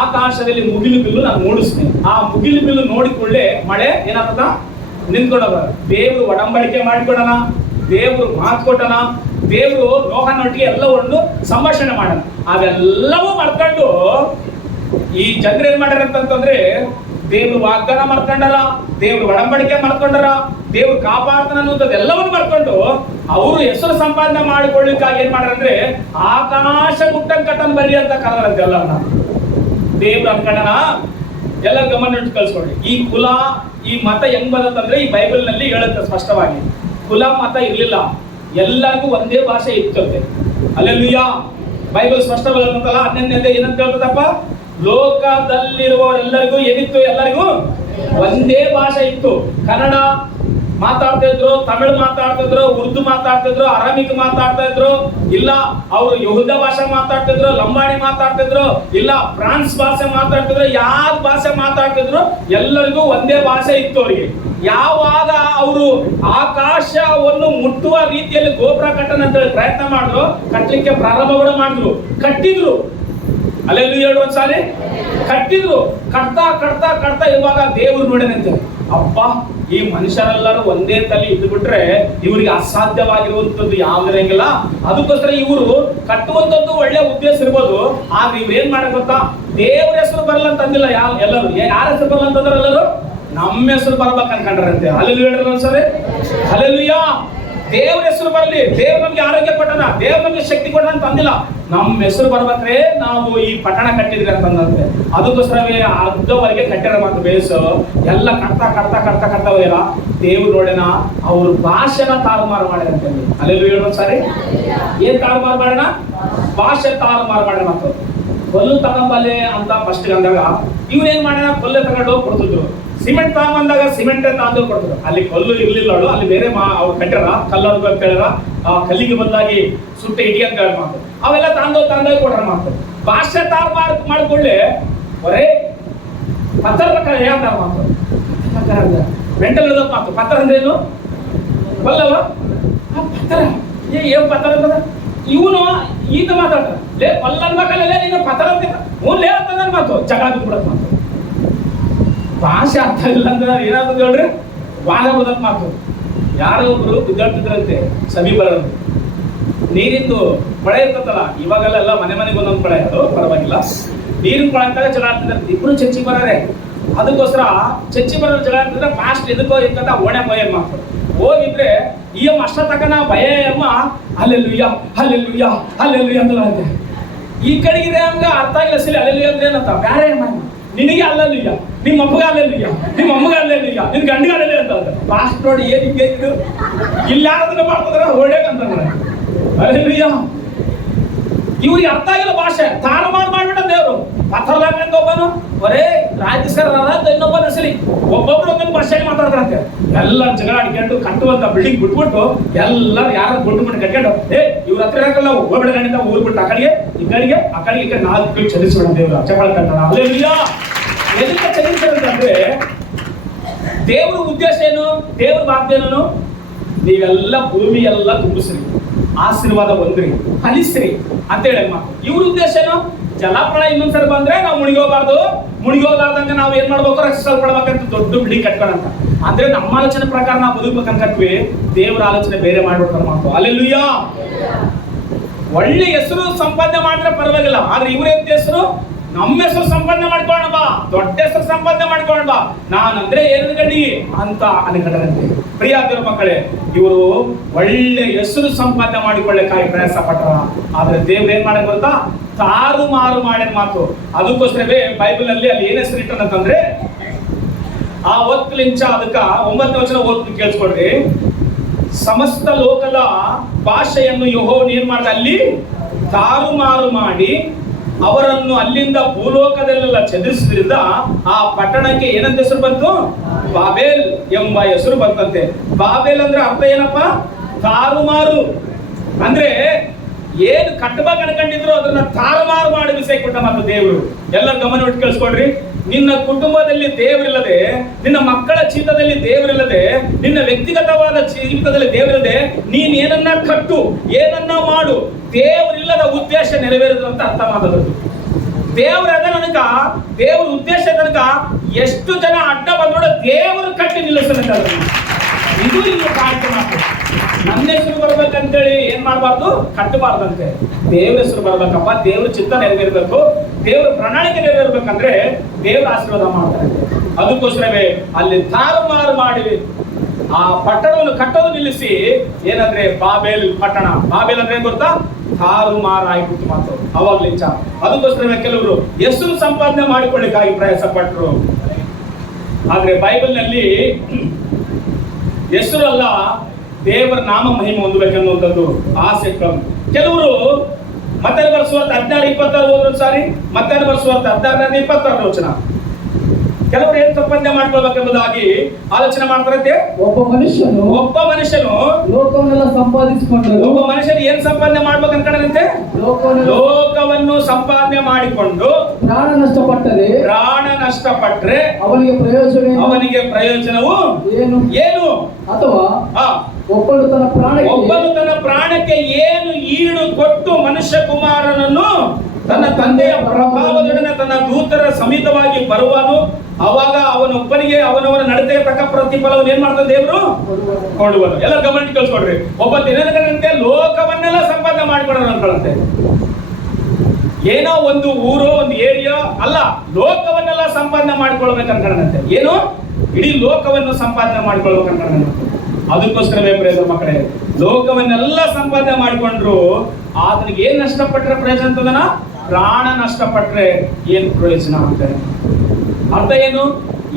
ಆಕಾಶದಲ್ಲಿ ಮುಗಿಲು ಬಿಲ್ಲು ನಾನು ಮೂಡಿಸ್ತೀನಿ. ಆ ಮುಗಿಲು ಬಿಲ್ಲು ನೋಡಿಕೊಳ್ಳೆ ಮಳೆ ಏನಾಗ್ತದ? ನಿಂತ್ಕೊಂಡವ. ದೇವ್ರು ಒಡಂಬಡಿಕೆ ಮಾಡಿಕೊಡೋಣ, ದೇವ್ರು ಮಾತು ಕೊಟ್ಟನ, ದೇವ್ರು ನೋಹನೊಟ್ಟಿಗೆ ಎಲ್ಲವನ್ನು ಸಂಭಾಷಣೆ ಮಾಡೋಣ. ಅವೆಲ್ಲವೂ ಮಾಡ್ಕೊಂಡು ಈ ಜನರು ಏನ್ ಮಾಡ್ಯಾರ ಅಂತಂದ್ರೆ ದೇವ್ರು ವಾಗ್ದಾನ ಮಾಡ್ಕೊಂಡಾರ, ದೇವ್ರು ಒಡಂಬಡಿಕೆ ಮಾಡ್ಕೊಂಡಾರ, ದೇವ್ರು ಕಾಪಾಡ್ತಾನ ಅನ್ನೋದು ಎಲ್ಲವನ್ನು ಮಾಡ್ಕೊಂಡು ಅವರು ಹೆಸರು ಸಂಪಾದನೆ ಮಾಡಿಕೊಳ್ಳಿಕ್ಕಾಗಿ ಏನ್ ಮಾಡ್ಯಾರಂದ್ರೆ ಆಕಾಶ ಮುಟ್ಟಂಗ್ ಕಟ್ಟನ್ ಬರ್ರಿ ಅಂತ ಕರೆದ್ರಂತೆ ಎಲ್ಲರನ್ನ. ದೇವ್ರು ಅನ್ಕೊಂಡನ ಎಲ್ಲ ಗಮನ ಇಟ್ಟು ಕಳ್ಸ್ಕೊಡ್ರಿ. ಈ ಕುಲ, ಈ ಮತ ಹೆಂಗ್ ಬಂದಂದ್ರೆ ಈ ಬೈಬಲ್ ನಲ್ಲಿ ಹೇಳುತ್ತೆ ಸ್ಪಷ್ಟವಾಗಿ. ಕುಲ ಮತ ಇರ್ಲಿಲ್ಲ, ಎಲ್ಲರಿಗೂ ಒಂದೇ ಭಾಷೆ ಇರ್ತದೆ. ಅಲ್ಲೆಲ್ಲೂಯ್ಯ. ಬೈಬಲ್ ಸ್ಪಷ್ಟವಾದಂತಲ್ಲ 11ನೇ ಏನಂತ ಹೇಳ್ತದಪ್ಪ? ಲೋಕದಲ್ಲಿರುವವರೆಲ್ಲರಿಗೂ ಏನಿತ್ತು? ಎಲ್ಲರಿಗೂ ಒಂದೇ ಭಾಷೆ ಇತ್ತು. ಕನ್ನಡ ಮಾತಾಡ್ತಾ ಇದ್ರು, ತಮಿಳು ಮಾತಾಡ್ತಾ ಇದ್ರು, ಉರ್ದು ಮಾತಾಡ್ತಾ ಇದ್ರು, ಅರಾಮಿಕ್ ಮಾತಾಡ್ತಾ ಇದ್ರು, ಇಲ್ಲ ಅವರು ಯಹೂದ ಭಾಷೆ ಮಾತಾಡ್ತಿದ್ರು, ಲಂಬಾಣಿ ಮಾತಾಡ್ತಿದ್ರು, ಇಲ್ಲ ಫ್ರಾನ್ಸ್ ಭಾಷೆ ಮಾತಾಡ್ತಿದ್ರು, ಯಾವ ಭಾಷೆ ಮಾತಾಡ್ತಿದ್ರು, ಎಲ್ಲರಿಗೂ ಒಂದೇ ಭಾಷೆ ಇತ್ತು ಅವರಿಗೆ. ಯಾವಾಗ ಅವರು ಆಕಾಶವನ್ನು ಮುಟ್ಟುವ ರೀತಿಯಲ್ಲಿ ಗೋಪುರ ಕಟ್ಟನ ಅಂತ ಹೇಳಿ ಪ್ರಯತ್ನ ಮಾಡಿದ್ರು, ಕಟ್ಟಲಿಕ್ಕೆ ಪ್ರಾರಂಭ ಕೂಡ ಮಾಡಿದ್ರು, ಕಟ್ಟಿದ್ರು. ಅಲ್ಲೆಲ್ಲೂ ಒಂದ್ಸಾರಿ ಕಟ್ಟಿದ್ರು. ಕಟ್ತಾ ಕಟ್ತಾ ಕಟ್ತಾ ಇವಾಗ ದೇವರು ನೋಡೇನಂತೆ, ಅಪ್ಪ ಈ ಮನುಷ್ಯರೆಲ್ಲರೂ ಒಂದೇ ತಲೆ ಇದ್ದು ಬಿಟ್ರೆ ಇವರಿಗೆ ಅಸಾಧ್ಯವಾಗಿರುವಂತದ್ದು ಯಾವ್ದಿರಂಗಿಲ್ಲ. ಅದಕ್ಕೋಸ್ಕರ ಇವರು ಕಟ್ಟುವಂತದ್ದು ಒಳ್ಳೆ ಉದ್ದೇಶ ಇರ್ಬೋದು, ಆದ್ರೆ ಇವ್ರು ಏನ್ ಮಾಡಕ್ ಗೊತ್ತಾ? ದೇವ್ರ ಹೆಸರು ಬರಲ್ಲ ಅಂತಂದಿಲ್ಲ. ಎಲ್ಲರೂ ಯಾರ ಹೆಸರು ಬರಲ್ಲ ಅಂತಂದ್ರೆ ಎಲ್ಲರೂ ನಮ್ಮ ಹೆಸರು ಬರ್ಬೇಕು ಅನ್ಕೊಂಡ್ರಂತೆ. ಅಲ್ಲೆಲ್ಲೂ ಹೇಳ್ರಿ ಒಂದ್ಸರಿ ಅಲ್ಲೆಲ್ಲೂಯ್ಯ. ದೇವ್ರ ಹೆಸರು ಬರಲಿ, ದೇವ್ರ ನಮ್ಗೆ ಆರೋಗ್ಯ ಕೊಟ್ಟನ, ದೇವ್ರ ನಮ್ಗೆ ಶಕ್ತಿ ಕೊಟ್ಟನ ಅಂತ ಅಂದಿಲ್ಲ. ನಮ್ಮ ಹೆಸರು ಬರ್ಬೇಕ್ರೆ ನಾವು ಈ ಪಟ್ಟಣ ಕಟ್ಟಿದ್ರಿ ಅಂತಂದ್ರೆ ಅದಕ್ಕೋಸ್ಕರವೇ ಅರ್ಧವರೆಗೆ ಕಟ್ಟಿರೋ ಮಾತು ಬೇಸು ಎಲ್ಲ ಕಟ್ತಾ ಕಟ್ತಾ ಕಟ್ತಾ ಕಟ್ತಾ ಹೋಗಿಲ್ಲ. ದೇವ್ರು ನೋಡೋಣ ಅವ್ರ ಭಾಷೆನ ತಾರುಮಾರು ಮಾಡ್ಯಾರಂತೆ. ಅಲ್ಲೆಲ್ಲೂ ಹೇಳೋದು ಸಾರಿ ಏನ್ ತಾರುಮಾರು ಮಾಡೋಣ? ಭಾಷೆ ತಾರುಮಾರು ಮಾಡೋಣ. ಮಾತು ಕೊಲ್ಲು ತಗೊಂಬಲ್ಲೆ ಅಂತ ಫಸ್ಟ್ ಅಂದಾಗ ಇವ್ರೇನ್ ಮಾಡೋಣ? ಕೊಲ್ಲೆ ತಗೊಂಡು ಕೊಡ್ತಿದ್ರು. ಸಿಮೆಂಟ್ ತಗೊಂಬಂದಾಗ ಸಿಮೆಂಟ್ ತಂದು ಕೊಡ್ತಾರೆ. ಅಲ್ಲಿ ಕಲ್ಲು ಇರ್ಲಿಲ್ಲ, ಅವಳು ಅಲ್ಲಿ ಬೇರೆ ಅವ್ರು ಕಟ್ಟಾರ ಕಲ್ಲರ್ಗ ಅಂತ ಹೇಳ್ಯಾರ. ಆ ಕಲ್ಲಿಗೆ ಬದಲಾಗಿ ಸುಟ್ಟ ಇಡಿ ಅಂತ ಹೇಳಿ ಮಾತು ಅವೆಲ್ಲ ತಂದೋಗಿ ಕೊಟ್ರ ಮಾತು. ಭಾಷೆ ತಾರು ಮಾಡ್ಕೊಳ್ಳಿ ಒರೇ ಪತ್ತರ ಹೇಳ್ತಾರ ಮಾತು. ಮೆಂಟಲ್ ಇರೋದ್ ಮಾತು. ಪತ್ತರ ಅಂದ್ರೆ ಏನು? ಕೊಲ್ಲವ ಪತ್ತರ ಏನ್ ಪತ್ತರ ಅಂತದ ಇವನು ಈತ ಮಾತಾಡ್ತಾರ. ಲೇ ಕೊಲ್ಲ ಅನ್ಬೇಕಲ್ಲ ನೀನು ಪತ್ತರ ಅಂತ ಹ್ಞೂ ಲೇ ಅಂತಂದ್ರೆ ಮಾತು ಜಗಳ ಬಿಟ್ಬಿಡತ್ ಮಾತು. ಭಾಷೆ ಅರ್ಥ ಇಲ್ಲ ಅಂದ್ರೆ ಏನಾದ್ರು ಹೇಳ್ರಿ ವಾದ ಬಿಡತ್ ಮಾತು. ಯಾರೋ ಒಬ್ರು ಬಿದ್ದಾಡ್ತಿದ್ರಂತೆ ಸಮೀಪರಲ್ಲಿ ನೀರಿಂದು ಕೊಳೆ ಇರ್ತದಲ್ಲ, ಇವಾಗೆಲ್ಲ ಮನೆ ಮನೆಗೆ ಒಂದೊಂದು ಕೊಳೆ, ಅದು ಪರವಾಗಿಲ್ಲ. ನೀರಿನ ಕೊಳೆ ಅಂತಾಗ ಜಗಳ ಆಡ್ತಿದ್ದಾರೆ. ಇಬ್ರು ಚರ್ಚೆಗೆ ಬರೋರೆ. ಅದಕ್ಕೋಸ್ಕರ ಚರ್ಚೆ ಬರೋ ಜಗಳ ಆಡ್ತಿದ್ರೆ ಫಾಸ್ಟ್ ಎದಕ್ಕೋ ಇರ್ತದ ಓಣೆ ಬೋಯ ಮಾತು. ಹೋಗಿದ್ರೆ ಈ ಅಮ್ಮ ಅಷ್ಟ ತಕನ ಭಯ ಅಮ್ಮ ಅಲ್ಲೆಲ್ಲುಯ್ಯ ಅಲ್ಲೆಲ್ಲುಯ್ಯ ಅಲ್ಲೆಲ್ಲುಯ್ಯ ಅಂತ ಈ ಕಡೆಗಿದೆ ಹಂಗ ಅರ್ಥ ಆಗಿಲ್ಲ ಸಿಲಿ ಅಲ್ಲೆಲ್ಲುಯ್ಯ ಅಂದ್ರೆ ಏನಂತ ಬ್ಯಾರೆ ಅಮ್ಮ ನಿನಗೆ ಅಲ್ಲಲ್ಲುಯ್ಯ, ನಿಮ್ಮ ಅಪ್ಪಗ ಅಲ್ಲೆಲ್ಲುಯ್ಯ, ನಿಮ್ಮ ಅಮ್ಮಗ ಅಲ್ಲೆಲ್ಲುಯ್ಯ, ನಿನ್ ಗಂಡಗ ಅಲ್ಲೆಲ್ಲ ಅಂತ ಲಾಸ್ಟ್ ನೋಡಿ ಏನ್ ಹಿಂಗೆ ಇದು ಇಲ್ಲಿ ಯಾರದನ್ನ ಮಾಡ್ತಿದ್ರ ಹೊಡೆಯಂತಂದ್ರೆ ಅಲ್ಲೆಲ್ಲುಯ್ಯ. ಇವ್ರಿಗೆ ಅರ್ಥ ಆಗಿಲ್ಲ ಭಾಷೆ, ತಾರುಮಾರು ಮಾಡ್ಬಿಟ್ಟ ದೇವ್ರು. ಪಥರ್ಲಾಗ ಒಬ್ಬನು ಬರೇ ರಾಜ್ಯಸರ ಇನ್ನೊಬ್ಬನ ಸರಿ ಒಬ್ಬೊಬ್ರು ಒಂದೊಂದು ಭಾಷೆಯಲ್ಲಿ ಮಾತಾಡ್ತಾರಂತೆ. ಎಲ್ಲ ಜಗಳ ಆಡ್ಕೊಂಡು ಕಟ್ಟುವಂತ ಬಿಲ್ಡಿಂಗ್ ಬಿಟ್ಬಿಟ್ಟು ಎಲ್ಲರೂ ಯಾರು ಬಿಟ್ಟು ಕಟ್ಕೊಂಡು ಇವ್ರ ಹತ್ರ ಇರಕಲ್ಲ ಹೋಗ್ಬಿಡ ಗಣಿತ ಊರ್ ಬಿಟ್ಟು ಆ ಕಡೆಗೆ ಈ ಕಡೆಗೆ ಈ ಕಡೆ 4 ಕಡೆ ಚಲಿಸ್ಬಿಡ ದೇವ್ರು ಚಪಳ ಕಟ್ಟಣ. ಅಲ್ಲೆಲ್ಲ ಎದಕ್ಕೆ ಚಲಿಸ್ತಾರಂತಂದ್ರೆ ದೇವ್ರ ಉದ್ದೇಶ ಏನು, ದೇವ್ರ ವಾಗ್ದಾನನು ನೀವೆಲ್ಲ ಭೂಮಿ ಎಲ್ಲ ತುಂಬಿಸ್ರಿ, ಆಶೀರ್ವಾದ ಬಂದ್ರಿ, ಹಲಿಸ್ರಿ ಅಂತ ಹೇಳಿ ಮಾತು. ಇವ್ರ ಉದ್ದೇಶ ಏನು, ಜಲಪ್ರಳಯ ಇನ್ನೊಂದ್ಸರಿ ಬಂದ್ರೆ ನಾವು ಮುಣಿಗೋಲಾರ್ದಂಗ ನಾವು ಏನ್ ಮಾಡ್ಬೇಕು, ರಕ್ಷಿಸಲ್ಪಡ್ಬೇಕಂತ ದೊಡ್ಡ ಬಿಲ್ಡಿಂಗ್ ಕಟ್ಕೊಳ್ಳಂತ. ಅಂದ್ರೆ ನಮ್ಮ ಆಲೋಚನೆ ಪ್ರಕಾರ ನಾವು ಬದುಕ್ಬೇಕಂತೀವಿ, ದೇವರ ಆಲೋಚನೆ ಬೇರೆ ಮಾಡ್ಬಿಡ್ತಾರೆ ಮಾತು. ಅಲ್ಲೆಲ್ಲೂಯ್ಯ. ಒಳ್ಳೆ ಹೆಸರು ಸಂಪಾದನೆ ಮಾಡಿದ್ರೆ ಪರವಾಗಿಲ್ಲ, ಆದ್ರೆ ಇವ್ರೇನ್ ಹೆಸರು, ನಮ್ಮ ಹೆಸರು ಸಂಪಾದನೆ ಮಾಡ್ಕೊಳ್ಳೋಣ ಬಾ, ದೊಡ್ಡ ಹೆಸರು ಸಂಪಾದನೆ ಮಾಡ್ಕೊಳ್ಳೋಣ ಬಾ, ನಾನಂದ್ರೆ ಏನು ಗಡಿ ಅಂತ ಅನ್ಕೊಂಡಂತೆ. ಪ್ರಿಯ ದೇವರ ಮಕ್ಕಳೇ, ಇವರು ಒಳ್ಳೆ ಹೆಸರು ಸಂಪಾದನೆ ಮಾಡಿಕೊಳ್ಳಕ್ಕಾಗಿ ಪ್ರಯಾಸ ಪಟ್ರ, ಆದ್ರೆ ದೇವ್ರು ಏನ್ ಮಾಡಕ್ ಗೊತ್ತಾ, ತಾರುಮಾರು ಮಾಡಿದ ಮಾತು. ಅದಕ್ಕೋಸ್ಕರವೇ ಬೈಬಲ್ ಅಲ್ಲಿ ಏನ್ ಹೆಸರು ಇಟ್ಟನಂತಂದ್ರೆ, ಆ ಒತ್ತಲಿಂಚ ಅದಕ್ಕ 9ನೇ ವಚನ ಓದ್ತೀನಿ ಕೇಳಿಸ್ಕೊಡ್ರಿ. ಸಮಸ್ತ ಲೋಕದ ಭಾಷೆಯನ್ನು ಯೆಹೋವನು ಏನ್ ಮಾಡ್ದ, ಅಲ್ಲಿ ತಾರುಮಾರು ಮಾಡಿ ಅವರನ್ನು ಅಲ್ಲಿಂದ ಭೂಲೋಕದಲ್ಲೆಲ್ಲ ಚದುರಿಸಿದ್ರಿಂದ ಆ ಪಟ್ಟಣಕ್ಕೆ ಏನಂತ ಹೆಸರು ಬಂತು, ಬಾಬೇಲ್ ಎಂಬ ಹೆಸರು ಬಂತಂತೆ. ಬಾಬೇಲ್ ಅಂದ್ರೆ ಅರ್ಥ ಏನಪ್ಪ, ತಾರುಮಾರು. ಅಂದ್ರೆ ಏನು ಕಟ್ಟಬೇಕು ಅನ್ಕೊಂಡಿದ್ರು ಅದನ್ನ ತಾರುಮಾರು ಮಾಡಿ ಬಿಸಾಕ್ಬಿಟ್ಟ ಮತ್ತು ದೇವರು. ಎಲ್ಲ ಗಮನ ಇಟ್ಟು ಕೇಳಿಸ್ಕೊಡ್ರಿ. ನಿನ್ನ ಕುಟುಂಬದಲ್ಲಿ ದೇವರಿಲ್ಲದೆ, ನಿನ್ನ ಮಕ್ಕಳ ಜೀವಿತದಲ್ಲಿ ದೇವರಿಲ್ಲದೆ, ನಿನ್ನ ವ್ಯಕ್ತಿಗತವಾದ ಜೀವಿತದಲ್ಲಿ ದೇವರಿಲ್ಲದೆ ನೀನ್ ಏನನ್ನ ಕಟ್ಟು, ಏನನ್ನ ಮಾಡು, ದೇವರಿಲ್ಲದ ಉದ್ದೇಶ ನೆರವೇರಿದ್ರು ಅಂತ ಅರ್ಥ ಮಾಡೋದು. ದೇವರದ ನನಗ, ದೇವ್ರ ಉದ್ದೇಶ ತನಕ ಎಷ್ಟು ಜನ ಅಡ್ಡ ಬಂದ್ರು ದೇವರು ಕಟ್ಟಿ ನಿಲ್ಲಿಸಲಿಲ್ಲ. ಇದು ಇಲ್ಲಿ ಕಾಯ್ತು ಮಾತು. ನನ್ನ ಹೆಸರು ಬರ್ಬೇಕಂತೇಳಿ ಏನ್ ಮಾಡಬಾರ್ದು, ಕಟ್ಟಬಾರ್ದಂತೆ. ದೇವ್ರ ಹೆಸರು ಬರ್ಬೇಕಪ್ಪ, ದೇವ್ರ ಚಿತ್ತ ನೆರವೇರ್ಬೇಕು, ದೇವ್ರ ಪ್ರಣಾಳಿಕೆ ನೆರವೇರ್ಬೇಕಂದ್ರೆ ದೇವ್ರ ಆಶೀರ್ವಾದ ಮಾಡ್ತಾರೆ. ಅದಕ್ಕೋಸ್ಕರವೇ ಅಲ್ಲಿ ತಾರುಮಾರು ಮಾಡಿ ಆ ಪಟ್ಟಣವನ್ನು ಕಟ್ಟೋದು ನಿಲ್ಲಿಸಿ ಏನಂದ್ರೆ ಬಾಬೇಲ್ ಪಟ್ಟಣ. ಬಾಬೇಲ್ ಅಂದ್ರೆ ಏನ್ ಗೊತ್ತಾ, ತಾರುಮಾರು ಆಗಿಬಿಟ್ಟು ಮಾತು ಅವಾಗ್ಲಿಂಚ. ಅದಕ್ಕೋಸ್ಕರವೇ ಕೆಲವರು ಹೆಸರು ಸಂಪಾದನೆ ಮಾಡಿಕೊಳ್ಳಿಕ್ಕಾಗಿ ಪ್ರಯಾಸ ಪಟ್ಟರು. ಆದ್ರೆ ಬೈಬಲ್ ನಲ್ಲಿ ಹೆಸರು ಅಲ್ಲ, ದೇವರ ನಾಮ ಮಹಿಮೆ ಹೊಂದಬೇಕನ್ನುವಂಥದ್ದು ಆಸೆ. ಕೆಲವರು ಮತ್ತೆ ಬರೆಸುವಂತ 16:26 ಓದೋದು ಸಾರಿ, ಮತ್ತೆ ಬರೆಸುವಂತ 16:26 ವಚನ. ಕೆಲವರು ಏನ್ ಸಂಪಾದನೆ ಮಾಡ್ಕೊಳ್ಬೇಕೆಂಬುದಾಗಿ ಆಲೋಚನೆ ಮಾಡ್ತಾರಂತೆ. ಒಬ್ಬ ಮನುಷ್ಯನು ಲೋಕವನ್ನೆಲ್ಲ ಸಂಪಾದಿಸಿಕೊಂಡರು. ಒಬ್ಬ ಮನುಷ್ಯನು ಏನ್ ಸಂಪಾದನೆ ಮಾಡ್ಬೇಕು ಅನ್ಕೊಂಡಂತೆ, ಲೋಕವನ್ನು ಸಂಪಾದನೆ ಮಾಡಿಕೊಂಡು ಪ್ರಾಣ ನಷ್ಟಪಟ್ಟರೆ ಅವನಿಗೆ ಪ್ರಯೋಜನವು ಏನು? ಅಥವಾ ಒಬ್ಬನು ತನ್ನ ಪ್ರಾಣಕ್ಕೆ ಏನು ಈಡು ಕೊಟ್ಟು ಮನುಷ್ಯ ಕುಮಾರನನ್ನು ತನ್ನ ತಂದೆಯ ಪ್ರಭಾವದೊಡನೆ ತನ್ನ ದೂತರ ಸಮೇತವಾಗಿ ಬರುವನು, ಅವಾಗ ಅವನೊಬ್ಬನಿಗೆ ಅವನವನ ನಡತೆಯ ತಕ್ಕ ಪ್ರತಿಫಲವನ್ನು ಏನ್ ಮಾಡ್ತಾನೆ ದೇವರು ಕೊಡುವನು. ಎಲ್ಲ ಗಮನ ಕಳ್ಸ್ಕೊಡ್ರಿ. ಒಬ್ಬ ದಿನದಂತೆ ಲೋಕವನ್ನೆಲ್ಲ ಸಂಪಾದನೆ ಮಾಡಿಕೊಡೋಣ ಅನ್ಕೊಳ್ಳಂತೆ. ಏನೋ ಒಂದು ಊರು, ಒಂದು ಏರಿಯಾ ಅಲ್ಲ, ಲೋಕವನ್ನೆಲ್ಲ ಸಂಪಾದನೆ ಮಾಡ್ಕೊಳ್ಬೇಕಂತ. ಏನು, ಇಡೀ ಲೋಕವನ್ನು ಸಂಪಾದನೆ ಮಾಡ್ಕೊಳ್ಬೇಕಂತ. ಅದಕ್ಕೋಸ್ಕರವೇ ಪ್ರಿಯ ಮಕ್ಕಳೇ, ಲೋಕವನ್ನೆಲ್ಲ ಸಂಪಾದನೆ ಮಾಡಿಕೊಂಡ್ರು ಆತನಿಗೆ ಏನ್ ನಷ್ಟಪಟ್ರೆ ಪ್ರಯೋಜನ ಅಂತದನ, ಪ್ರಾಣ ನಷ್ಟಪಟ್ರೆ ಏನ್ ಪ್ರಯೋಜನ ಅಂತ. ಅರ್ಥ ಏನು,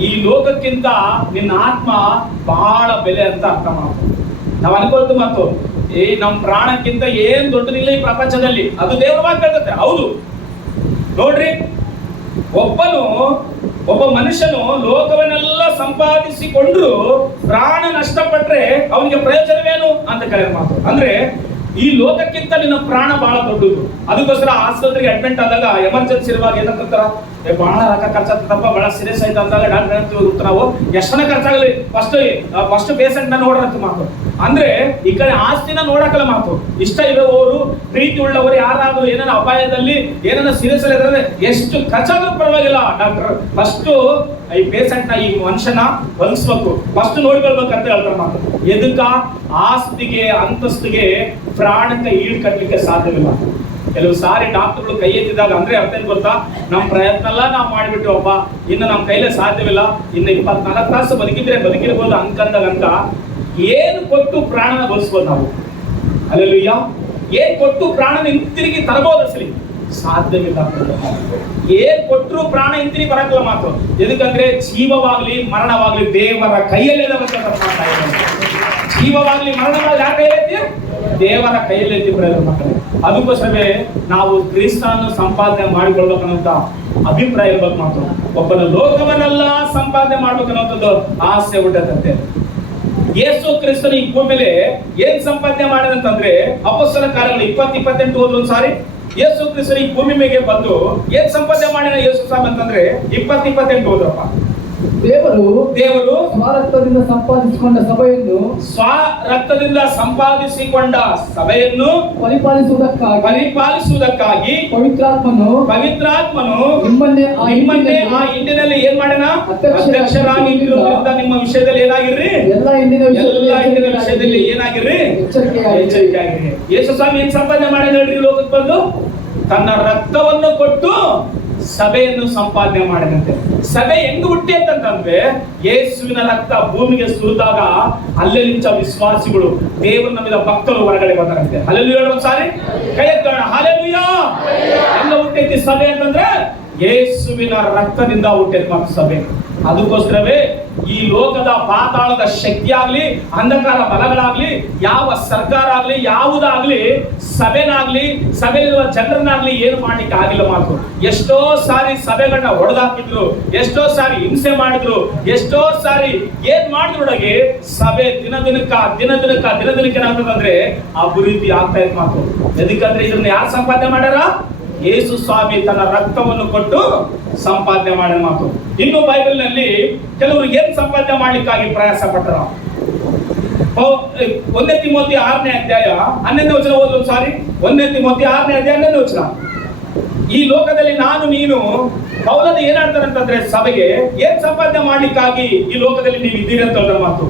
ಈ ಲೋಕಕ್ಕಿಂತ ನಿನ್ನ ಆತ್ಮ ಬಹಳ ಬೆಲೆ ಅಂತ ಅರ್ಥ ಮಾಡ್ತಾರೆ. ನಾವು ಅನ್ಕೊಳ್ತು ಮಾತು, ನಮ್ಮ ಪ್ರಾಣಕ್ಕಿಂತ ಏನ್ ದೊಡ್ಡದಿಲ್ಲ ಈ ಪ್ರಪಂಚದಲ್ಲಿ, ಅದು ದೇವರ ಮಾತು ಹೇಳ್ತದೆ. ಹೌದು ನೋಡ್ರಿ, ಒಬ್ಬ ಮನುಷ್ಯನು ಲೋಕವನ್ನೆಲ್ಲ ಸಂಪಾದಿಸಿಕೊಂಡ್ರು ಪ್ರಾಣ ನಷ್ಟಪಟ್ರೆ ಅವನಿಗೆ ಪ್ರಯೋಜನವೇನು ಅಂತ ಕೇಳಿದ ಮಾತು. ಅಂದ್ರೆ ಈ ಲೋಕಕ್ಕಿಂತ ನಿನ್ನ ಪ್ರಾಣ ಬಹಳ ದೊಡ್ಡದು. ಅದಕ್ಕೋಸ್ಕರ ಆಸ್ಪತ್ರೆಗೆ ಅಡ್ಮಿಟ್ ಆದಾಗ ಎಮರ್ಜೆನ್ಸಿ ಇರುವಾಗ ಏನಂತಾರ, ಬಹಳ ರೊಕ್ಕ ಖರ್ಚಾಗ್ತದಪ್ಪ, ಬಹಳ ಸೀರಿಯಸ್ ಆಯ್ತು ಅಂದಾಗ ಡಾಕ್ಟರ್ ನಾವು ಎಷ್ಟನ ಖರ್ಚಾಗಲಿ ಫಸ್ಟ್ ಪೇಷಂಟ್ ನ ನೋಡ್ರಂತ ಮಾತು. ಅಂದ್ರೆ ಈ ಕಡೆ ಆಸ್ತಿನ ನೋಡಕಲ್ಲ ಮಾತು. ಇಷ್ಟ ಇರುವವರು, ಪ್ರೀತಿ ಉಳ್ಳವರು ಯಾರಾದ್ರೂ ಏನಾರ ಅಪಾಯದಲ್ಲಿ ಏನಾರ ಸೀರಿಯಸ್ ಇದ್ರೆ ಎಷ್ಟು ಖರ್ಚಾದ್ರೂ ಪರವಾಗಿಲ್ಲ, ಡಾಕ್ಟರ್ ಫಸ್ಟ್ ಈ ಪೇಷಂಟ್ ನ, ಈ ಮನುಷ್ಯನ ಬದುಕಿಸ್ಬೇಕು, ಫಸ್ಟ್ ನೋಡ್ಕೊಳ್ಬೇಕಂತ ಹೇಳ್ತಾರೆ ಮಾತು. ಎದಕ್ಕ, ಆಸ್ತಿಗೆ ಅಂತಸ್ತಿಗೆ ಪ್ರಾಣಕ್ಕೆ ಈಡು ಕಟ್ಟಲಿಕ್ಕೆ ಸಾಧ್ಯವಿಲ್ಲ. ಕೆಲವು ಸಾರಿ ಡಾಕ್ಟರ್ಗಳು ಕೈ ಎತ್ತಿದಾಗ ಅಂದ್ರೆ ಅರ್ಥ ಏನ್ ಗೊತ್ತಾ, ನಮ್ಮ ಪ್ರಯತ್ನ ಎಲ್ಲ ನಾವು ಮಾಡಿಬಿಟ್ಟಿವಪ್ಪ, ಇನ್ನು ನಮ್ಮ ಕೈಲೇ ಸಾಧ್ಯವಿಲ್ಲ, ಇನ್ನು 24 ತಾಸು ಬದುಕಿದ್ರೆ ಬದುಕಿರ್ಬೋದು ಅನ್ಕಂದಾಗ ಏನು ಕೊಟ್ಟು ಪ್ರಾಣನ ಬಲಿಸ್ಬೋದು ನಾವು? ಅಲ್ಲೆಲ್ಲೂಯ್ಯ. ಏನ್ ಕೊಟ್ಟು ಪ್ರಾಣನ ಹಿಂತಿರುಗಿ ತರಬಹುದು ಅಸಲಿ? ಸಾಧ್ಯವಿಲ್ಲ. ಏನ್ ಕೊಟ್ಟರು ಪ್ರಾಣ ಹಿಂತಿರುಗಿ ಬರಕ್ಕಿಲ್ಲ ಮಾತು. ಎದಕ್ಕಂದ್ರೆ ಜೀವವಾಗ್ಲಿ ಮರಣವಾಗ್ಲಿ ದೇವರ ಕೈಯಲ್ಲೇ ಜೀವವಾಗ್ಲಿ ಮರಣವಾಗ್ಲಿ ಯಾರ ಕೈಯಲ್ಲಿ? ದೇವರ ಕೈಯಲ್ಲಿ ಮಕ್ಕಳೇ. ಅದಕ್ಕೋಸ್ಕರವೇ ನಾವು ಕ್ರಿಸ್ತನನ್ನು ಸಂಪಾದನೆ ಮಾಡಿಕೊಳ್ಬೇಕನ್ನೋಂತ ಅಭಿಪ್ರಾಯ ಇರ್ಬೇಕು ಮಾತು. ಒಬ್ಬನ ಲೋಕವನ್ನೆಲ್ಲ ಸಂಪಾದನೆ ಮಾಡ್ಬೇಕನ್ನೋಂಥದ್ದು ಆಸೆ ಹುಟ್ಟದಂತೆ. ಯೇಸು ಕ್ರಿಸ್ತನ ಈ ಭೂಮಿಯಲ್ಲಿ ಏನ್ ಸಂಪಾದನೆ ಮಾಡಿದಂತಂದ್ರೆ ಅಪೊಸ್ತಲ ಕಾರ್ಯಗಳು 20-28 ಓದ್ರು ಒಂದ್ಸಾರಿ. ಯೇಸು ಕ್ರಿಸ್ತನ ಈ ಭೂಮಿ ಮೇಲೆ ಬಂದು ಏನ್ ಸಂಪಾದನೆ ಮಾಡಿದ ಯೇಸು ಸ್ವಾಮಿ ಅಂತಂದ್ರೆ 20-28 ಓದ್ರಪ್ಪ. ದೇವರು ಸ್ವರಕ್ತದಿಂದ ಸಂಪಾದಿಸಿಕೊಂಡ ಸಭೆಯನ್ನು ಸಭೆಯನ್ನು ಪರಿಪಾಲಿಸುವುದಕ್ಕಾಗಿ ಪವಿತ್ರಾತ್ಮನು ನಿಮ್ಮನ್ನೇ ಆ ಹಿಂದಿನಲ್ಲಿ ಏನ್ ಮಾಡ್ಯಾನ? ಅಧ್ಯಕ್ಷರಾಗಿ ನಿಮ್ಮ ವಿಷಯದಲ್ಲಿ ಏನಾಗಿರ್ರಿ? ಎಲ್ಲ ಹಿಂದಿನ ವಿಷಯದಲ್ಲಿ ಏನಾಗಿರ್ರಿ? ಎಚ್ಚರಿಕೆ ಆಗಿರಿ. ಯೇಸು ಸ್ವಾಮಿ ಏನ್ ಸಂಪಾದನೆ ಮಾಡ್ಯಾನ ಹೇಳ್ರಿ? ಲೋಕಕ್ಕೆ ಬಂದು ತನ್ನ ರಕ್ತವನ್ನು ಕೊಟ್ಟು ಸಭೆಯನ್ನು ಸಂಪಾದನೆ ಮಾಡಿದಂತೆ. ಸಭೆ ಹೆಂಗ್ ಹುಟ್ಟಿ ಅಂತಂದ್ರೆ ಯೇಸುವಿನ ರಕ್ತ ಭೂಮಿಗೆ ಸುರಿದಾಗ ಅಲ್ಲೆಲ್ಲಿಂಚ ವಿಶ್ವಾಸಿಗಳು ದೇವರು ನಮ್ಮಿದ ಭಕ್ತರು ಹೊರಗಡೆ ಬಂದರಂತೆ. ಹಲ್ಲೆಲೂಯಾ ಒಂದ್ಸಾರಿ ಕೈ ಎತ್ತೋಣ. ಹಲ್ಲೆಲೂಯಾ. ಎಲ್ಲ ಹುಟ್ಟೈತಿ ಸಭೆ ಅಂತಂದ್ರೆ ಯೇಸುವಿನ ರಕ್ತದಿಂದ ಹುಟ್ಟೈತಿ ಮತ್ತು ಸಭೆ. ಅದಕ್ಕೋಸ್ಕರವೇ ಈ ಲೋಕದ ಪಾತಾಳದ ಶಕ್ತಿ ಆಗ್ಲಿ ಅಂಧಕಾರ ಬಲಗಳಾಗ್ಲಿ ಯಾವ ಸರ್ಕಾರ ಆಗ್ಲಿ ಯಾವುದಾಗ್ಲಿ ಸಭೆನಾಗ್ಲಿ ಸಭೆಯಲ್ಲಿರುವ ಜನರನ್ನಾಗ್ಲಿ ಏನು ಮಾಡ್ಲಿಕ್ಕೆ ಆಗಿಲ್ಲ ಮಾತು. ಎಷ್ಟೋ ಸಾರಿ ಸಭೆಗಳನ್ನ ಹೊಡೆದಾಕಿದ್ರು, ಎಷ್ಟೋ ಸಾರಿ ಹಿಂಸೆ ಮಾಡಿದ್ರು, ಎಷ್ಟೋ ಸಾರಿ ಏನ್ ಮಾಡಿದ್ರೊಳಗೆ ಸಭೆ ದಿನದಿನಕ್ಕೆ ಏನಾಗ್ತದಂದ್ರೆ ಅಭಿವೃದ್ಧಿ ಆಗ್ತಾ ಇತ್ತು ಮಾತು. ಎದಕ್ಕಂದ್ರೆ ಇದನ್ನ ಯಾರು ಸಂಪಾದನೆ ಮಾಡ್ಯಾರ? ಯೇಸು ಸ್ವಾಮಿ ತನ್ನ ರಕ್ತವನ್ನು ಕೊಟ್ಟು ಸಂಪಾದನೆ ಮಾಡಿದ ಮಾತು. ಇನ್ನು ಬೈಬಲ್ ನಲ್ಲಿ ಕೆಲವರು ಏನ್ ಸಂಪಾದನೆ ಮಾಡ್ಲಿಕ್ಕಾಗಿ ಪ್ರಯಾಸ ಪಟ್ಟರ? 1 ತಿಮೋಥಿ 6ನೇ ಅಧ್ಯಾಯ 11ನೇ ವಚನ ಓದು. ಸಾರಿ 1 ತಿಮೋಥಿ 6ನೇ ಅಧ್ಯಾಯ 11ನೇ ವಚನ. ಈ ಲೋಕದಲ್ಲಿ ನಾನು ನೀನು ಪೌಲನು ಏನಾಡ್ತಾರಂತಂದ್ರೆ ಸಭೆಗೆ ಏನ್ ಸಂಪಾದನೆ ಮಾಡ್ಲಿಕ್ಕಾಗಿ ಈ ಲೋಕದಲ್ಲಿ ನೀವು ಇದ್ದೀರಿ ಅಂತ ಹೇಳಿದ ಮಾತು.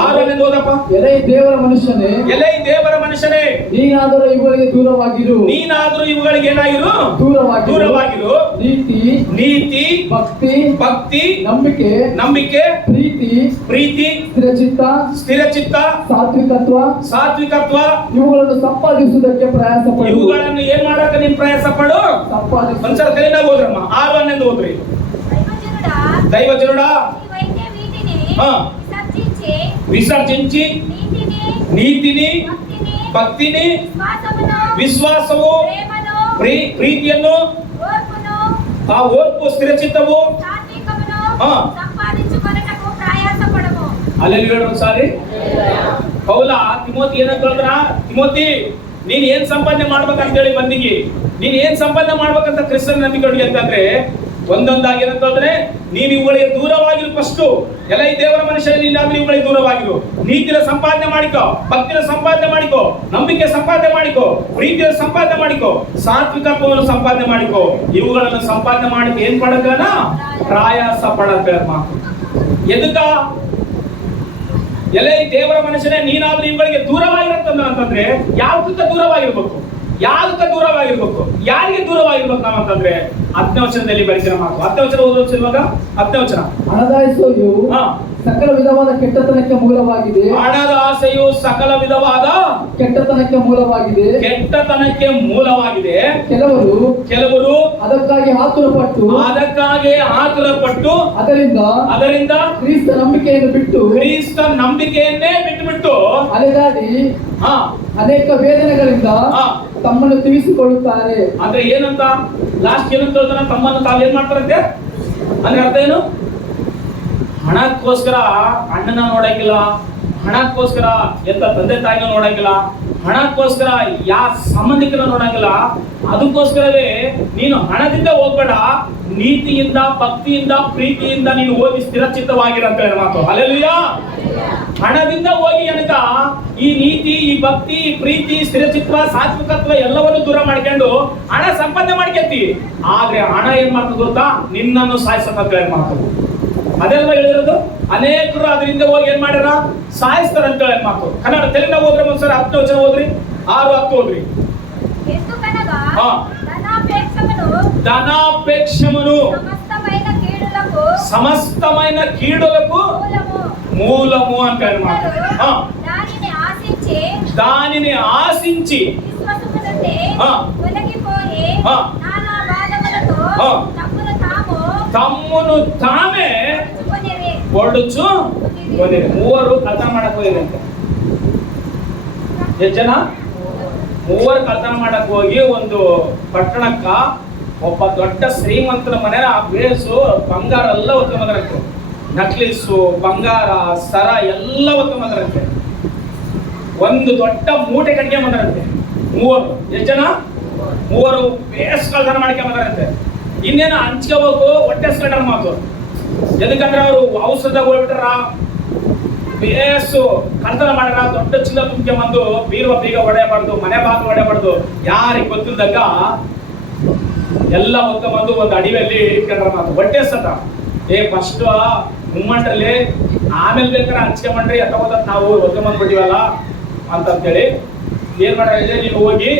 6ನೇ ಓದಪ್ಪ. ಎಲೈ ದೇವರ ಮನುಷ್ಯನೇ ನೀನಾದರೂ ಇವುಗಳಿಗೆ ದೂರವಾಗಿರು. ಏನಾಗಿರು? ದೂರವಾಗಿರು. ನೀತಿ ಭಕ್ತಿ ನಂಬಿಕೆ ಪ್ರೀತಿ ಸ್ಥಿರಚಿತ್ತ ಸಾತ್ವಿಕತ್ವ ಇವುಗಳನ್ನು ಸಂಪಾದಿಸುವುದಕ್ಕೆ ಪ್ರಯಾಸ ಪಡು. ಇವುಗಳನ್ನು ಏನ್ ಮಾಡಕ ನೀನ್ ಪ್ರಯಾಸ ಪಡು? ಒಂದ್ಸಲ ಕೈನಾಗ ಹೋದ್ರಮ್ಮ. 6 ಓದ್ರಿ. ದೈವಜನುಡ ವಿಸರ್ಜಿಂచి ನೀತಿನಿ ಭಕ್ತಿನಿ ವಿಶ್ವಾಸವು ಪ್ರೀತಿಯನ್ನು ಓರ್ಪು ಸ್ಥಿರಚಿತ್ತವು ಅಲ್ಲಿ ಸಾರಿ ಪೌಲ ತಿಮೋತಿ ಏನಂತ ಹೇಳಿದ್ರ? ತಿಮೋತಿ ನೀನ್ ಏನ್ ಸಂಪಾದನೆ ಮಾಡ್ಬೇಕಂತ ಹೇಳಿ ಬಂದಿಗಿ, ನೀನ್ ಏನ್ ಸಂಪಾದನೆ ಮಾಡ್ಬೇಕಂತ ಕ್ರಿಸ್ತನ ನಂಬಿಕೆ ಅಂತಂದ್ರೆ ಒಂದೊಂದಾಗಿ ಏನಂತಂದ್ರೆ ನೀನು ಇವುಗಳಿಗೆ ದೂರವಾಗಿರು. ಫಸ್ಟ್ ಎಲ್ಲ ಈ ದೇವರ ಮನುಷ್ಯ ನೀನಾದ್ರೂ ಇವುಗಳಿಗೆ ದೂರವಾಗಿರು. ನೀತಿನ ಸಂಪಾದನೆ ಮಾಡಿಕೋ, ಭಕ್ತಿನ ಸಂಪಾದನೆ ಮಾಡಿಕೋ, ನಂಬಿಕೆ ಸಂಪಾದನೆ ಮಾಡಿಕೋ, ಪ್ರೀತಿಯ ಸಂಪಾದನೆ ಮಾಡಿಕೋ, ಸಾತ್ವಿಕತ್ವವನ್ನು ಸಂಪಾದನೆ ಮಾಡಿಕೋ. ಇವುಗಳನ್ನು ಸಂಪಾದನೆ ಮಾಡಿಕೊ ಏನ್ ಪಡಕನ? ಪ್ರಯಾಸ ಪಡಕ ಮಾತು. ಎದಕ್ಕ? ಎಲ್ಲ ಈ ದೇವರ ಮನುಷ್ಯನೇ ನೀನಾದ್ರೂ ಇವುಗಳಿಗೆ ದೂರವಾಗಿರುತ್ತಂದ ಅಂತಂದ್ರೆ ಯಾವ್ದಕ್ಕ ದೂರವಾಗಿರ್ಬೇಕು? ಯಾರಿಗೆ ದೂರವಾಗಿರ್ಬೇಕು ನಾವಂತಂದ್ರೆ 10ನೇ ವಚನದಲ್ಲಿ ಬರೀತಿರೋ ಮಾತು. 10ನೇ ವಚನ ಓದೋದು ಇವಾಗ 10ನೇ ವಚನ. ಹಣದ ಆಸೆಯು ಸಕಲ ವಿಧವಾದ ಕೆಟ್ಟತನಕ್ಕೆ ಮೂಲವಾಗಿದೆ. ಹಣದ ಆಸೆಯು ಸಕಲ ವಿಧವಾದ ಕೆಟ್ಟತನಕ್ಕೆ ಮೂಲವಾಗಿದೆ. ಕೆಲವರು ಅದಕ್ಕಾಗಿ ಆತುರಪಟ್ಟು ಅದರಿಂದ ಕ್ರಿಸ್ತ ನಂಬಿಕೆಯನ್ನೇ ಬಿಟ್ಟು ಅಲೆದಾಡಿ ಅನೇಕ ವೇದನೆಗಳಿಂದ ತಮ್ಮನ್ನು ತಿಳಿಸಿಕೊಳ್ಳುತ್ತಾರೆ. ಅಂದ್ರೆ ಏನಂತ ಲಾಸ್ಟ್ ಏನಂತ ಹೇಳ್ತಾನೆ? ತಮ್ಮನ್ನು ತಾವು ಏನ್ ಮಾಡ್ತಾರಂತೆ ಅಂದ್ರೆ ಅರ್ಥ ಏನು? ಹಣಕ್ಕೋಸ್ಕರ ಅಣ್ಣನ ನೋಡಂಗಿಲ್ಲ, ಹಣಕ್ಕೋಸ್ಕರ ಎಂತ ತಂದೆ ತಾಯಿನ ನೋಡಂಗಿಲ್ಲ, ಹಣಕ್ಕೋಸ್ಕರ ಯಾವ ಸಂಬಂಧಿಕರ ನೋಡಂಗಿಲ್ಲ. ಅದಕ್ಕೋಸ್ಕರವೇ ನೀನು ಹಣದಿಂದ ಹೋಗ್ಬೇಡ, ನೀತಿಯಿಂದ ಭಕ್ತಿಯಿಂದ ಪ್ರೀತಿಯಿಂದ ನೀನು ಹೋಗಿ ಸ್ಥಿರಚಿತ್ತವಾಗಿರಂತ ಹೇಳಿ ಮಾತು. ಹಲ್ಲೆಲೂಯಾ. ಹಣದಿಂದ ಹೋಗಿ ಏನಕ ಈ ನೀತಿ ಈ ಭಕ್ತಿ ಈ ಪ್ರೀತಿ ಸ್ಥಿರಚಿತ್ವ ಸಾತ್ವಿಕತ್ವ ಎಲ್ಲವನ್ನು ದೂರ ಮಾಡ್ಕೊಂಡು ಹಣ ಸಂಪಾದನೆ ಮಾಡ್ಕೊಂತಿ. ಆದ್ರೆ ಹಣ ಏನ್ ಮಾಡ್ತದೆ ಗೊತ್ತಾ? ನಿನ್ನನ್ನು ಸಾಯಿಸಂತ ಹೇಳಿ ಮಾತು. ಅದೆಲ್ಲ ಹೇಳಿರೋದು. ಅನೇಕರು ಅದರಿಂದ ಹೋಗಿ ಏನ್ ಮಾಡ್ಯಾರ? ಸಾಯಿಸ್ತಾರ ಅಂತ ಹೇಳಿ ಮಾತು. ಕನ್ನಡ ತೆಲುಗಿನ ಹೋದ್ರೆ ಒಂದ್ಸರಿ 10ನೇ ವಚನ ಓದ್ರಿ. 6-10 ಓದ್ರಿ. ధనాపేక్షమును సమస్తమైన కీడులకు మూలము ಅಂತ ಹೇಳಿ మాట దానిని ఆశించి విశ్వాసము నుండి ఆ. తొలగిపోయి ఆ. నానా బాధములతో ఆ. తమ్మును ತಾಮೇ పొడుచుకొనిరి. ಹೊರಡುಚು ಮೂವರು ಕಳ್ತನ ಮಾಡಕ್ ಹೋಗಿರಂತೆ. ಎಷ್ಟು ಜನ? ಮೂವರು ಕಳ್ತನ ಮಾಡಕ್ ಹೋಗಿ ಒಂದು ಪಟ್ಟಣಕ್ಕ ಒಬ್ಬ ದೊಡ್ಡ ಶ್ರೀಮಂತನ ಮನೆ ಆ ಬೇಸು ಬಂಗಾರ ಎಲ್ಲ ಒತ್ತುವಂತೆ, ನಕ್ಲಿಸು ಬಂಗಾರ ಸರ ಎಲ್ಲ ಒತ್ತುವಂತೆ, ಒಂದು ದೊಡ್ಡ ಮೂಟೆ ಕಟ್ಗೆ ಬಂದರಂತೆ ಮೂವರು. ಎಷ್ಟು ಜನ? ಮೂವರು ಬೇಸ್ ಕಳ್ತನ ಮಾಡ್ಕೊಂಡ್ ಬಂದರಂತೆ. ಇನ್ನೇನು ಹಂಚ್ಕೋಬೇಕು, ಹೊಟ್ಟೆ ಸ್ಕಂಡ್ರ ಮಾತು. ಎದಕ್ಕಂದ್ರೆ ಅವರು ಔಷಧ ಹೋಗ್ಬಿಟ್ರ, ಬೇಸು ಕಳ್ತನ ಮಾಡ್ಯಾರ, ದೊಡ್ಡ ಚಿನ್ನ ತುಂಬ್ಕೊಂಬಂದು ಬೀರುವ ಬೀಗ ಹೊಡೆಯಬಾರ್ದು, ಮನೆ ಬಾಗಿಲು ಹೊಡೆಯಬಾರ್ದು, ಯಾರಿಗೆ ಗೊತ್ತಿಲ್ದಾಗ ಎಲ್ಲ ಹೊತ್ಕೊಂಬಂದು ಒಂದು ಅಡಿವೆಯಲ್ಲಿ ಇಟ್ಕೊಂಡ್ರ ಮಾತು. ಹೊಟ್ಟೆ ಸತ ಫಸ್ಟ್ ಮುಮ್ಮಂಟ್ರಲ್ಲಿ ಆಮೇಲೆ ಬೇಕಾದ್ರೆ ಹಂಚ್ಕೊಂಬಂಡ್ರಿ ಅಥವಾ ನಾವು ಹೊತ್ಕೊಂಬಂದ್ಬಿಟ್ಟಿವಲ್ಲ ಅಂತಂತೇಳಿ ಏನ್ ಮಾಡಿದ್ರೆ, ನೀನು ಹೋಗಿ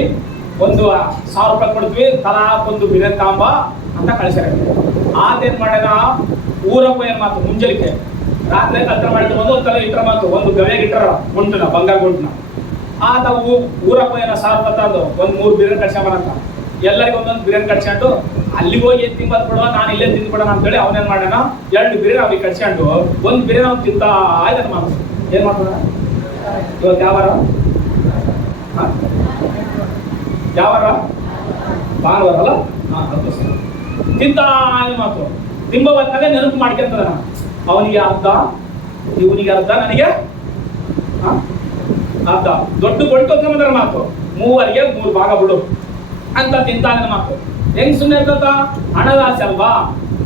ಒಂದು 1000 ರೂಪಾಯಿ ಕೊಡ್ತೀವಿ, ತಲಾ ಒಂದು ಬಿರಿಯಾನಿ ತಾಂಬ ಅಂತ ಕಳಿಸ್ಯಾರ. ಆತೇನ್ ಮಾಡ್ಯಾನ, ಊರಪ್ಪ ಏನ್ ಮಾತು ಮುಂಜಾನೆ ರಾತ್ರಿ ಕಳ್ತನ ಮಾಡಿದ ಒಂದು ತಲೆ ಇಟ್ರ ಮಾತು, ಒಂದು ಗವೆಗೆ ಇಟ್ರ ಗುಂಟನ ಬಂಗಾರ ಗುಂಟನ. ಆತ ಊರಪ್ಪ ಏನ 1000 ರೂಪಾಯಿ ತಂದು ಒಂದು 3 ಬಿರಿಯಾನಿ ಕಟ್ಸ್ಕೊಂಬರಂತ. ಎಲ್ಲರಿಗೂ ಒಂದೊಂದು ಬಿರಿಯಾನಿ ಕಟ್ಸ್ಕೊಂಡು ಅಲ್ಲಿಗೆ ಹೋಗಿ ಏನ್ ತಿಂಬದ್ ಬಿಡುವ, ನಾನು ಇಲ್ಲೇ ತಿಂದ್ಬಿಡೋಣ ಅಂತೇಳಿ ಅವನೇನ್ ಮಾಡ್ಯಾನ, 2 ಬಿರಿಯಾನಿ ಅವ್ರಿಗೆ ಕಟ್ಸ್ಕೊಂಡು ಒಂದು ಬಿರಿಯಾನಿ ಅವ್ನು ತಿಂತ ಆಯ್ತಾನ ಮಾತು. ಏನ್ ಮಾಡ್ತಾನ ಇವತ್ತು? ಯಾವ ಯಾವಾರ? ಭಾನುವಾರ ಅಲ್ಲ? ತಿಂತ ಮಾತು. ತಿಂಬ ಹೊತ್ತಾಗ ನೆನಪು ಮಾಡ್ಕೊಂತದ, ಅವನಿಗೆ ಅರ್ಧ, ಇವನಿಗೆ ಅರ್ಧ, ನನಗೆ ಅರ್ಧ. ದೊಡ್ಡ ಕೊಡ್ಕೊಂಡ್ರ ಮಾತು, ಮೂವರಿಗೆ 3 ಭಾಗ ಬಿಡು ಅಂತ ತಿಂತಾನೆ ಮಾತು. ಹೆಂಗ್ ಸುಮ್ಮನೆ ಇರ್ತದ? ಹಣದ ಆಸೆ ಅಲ್ವಾ?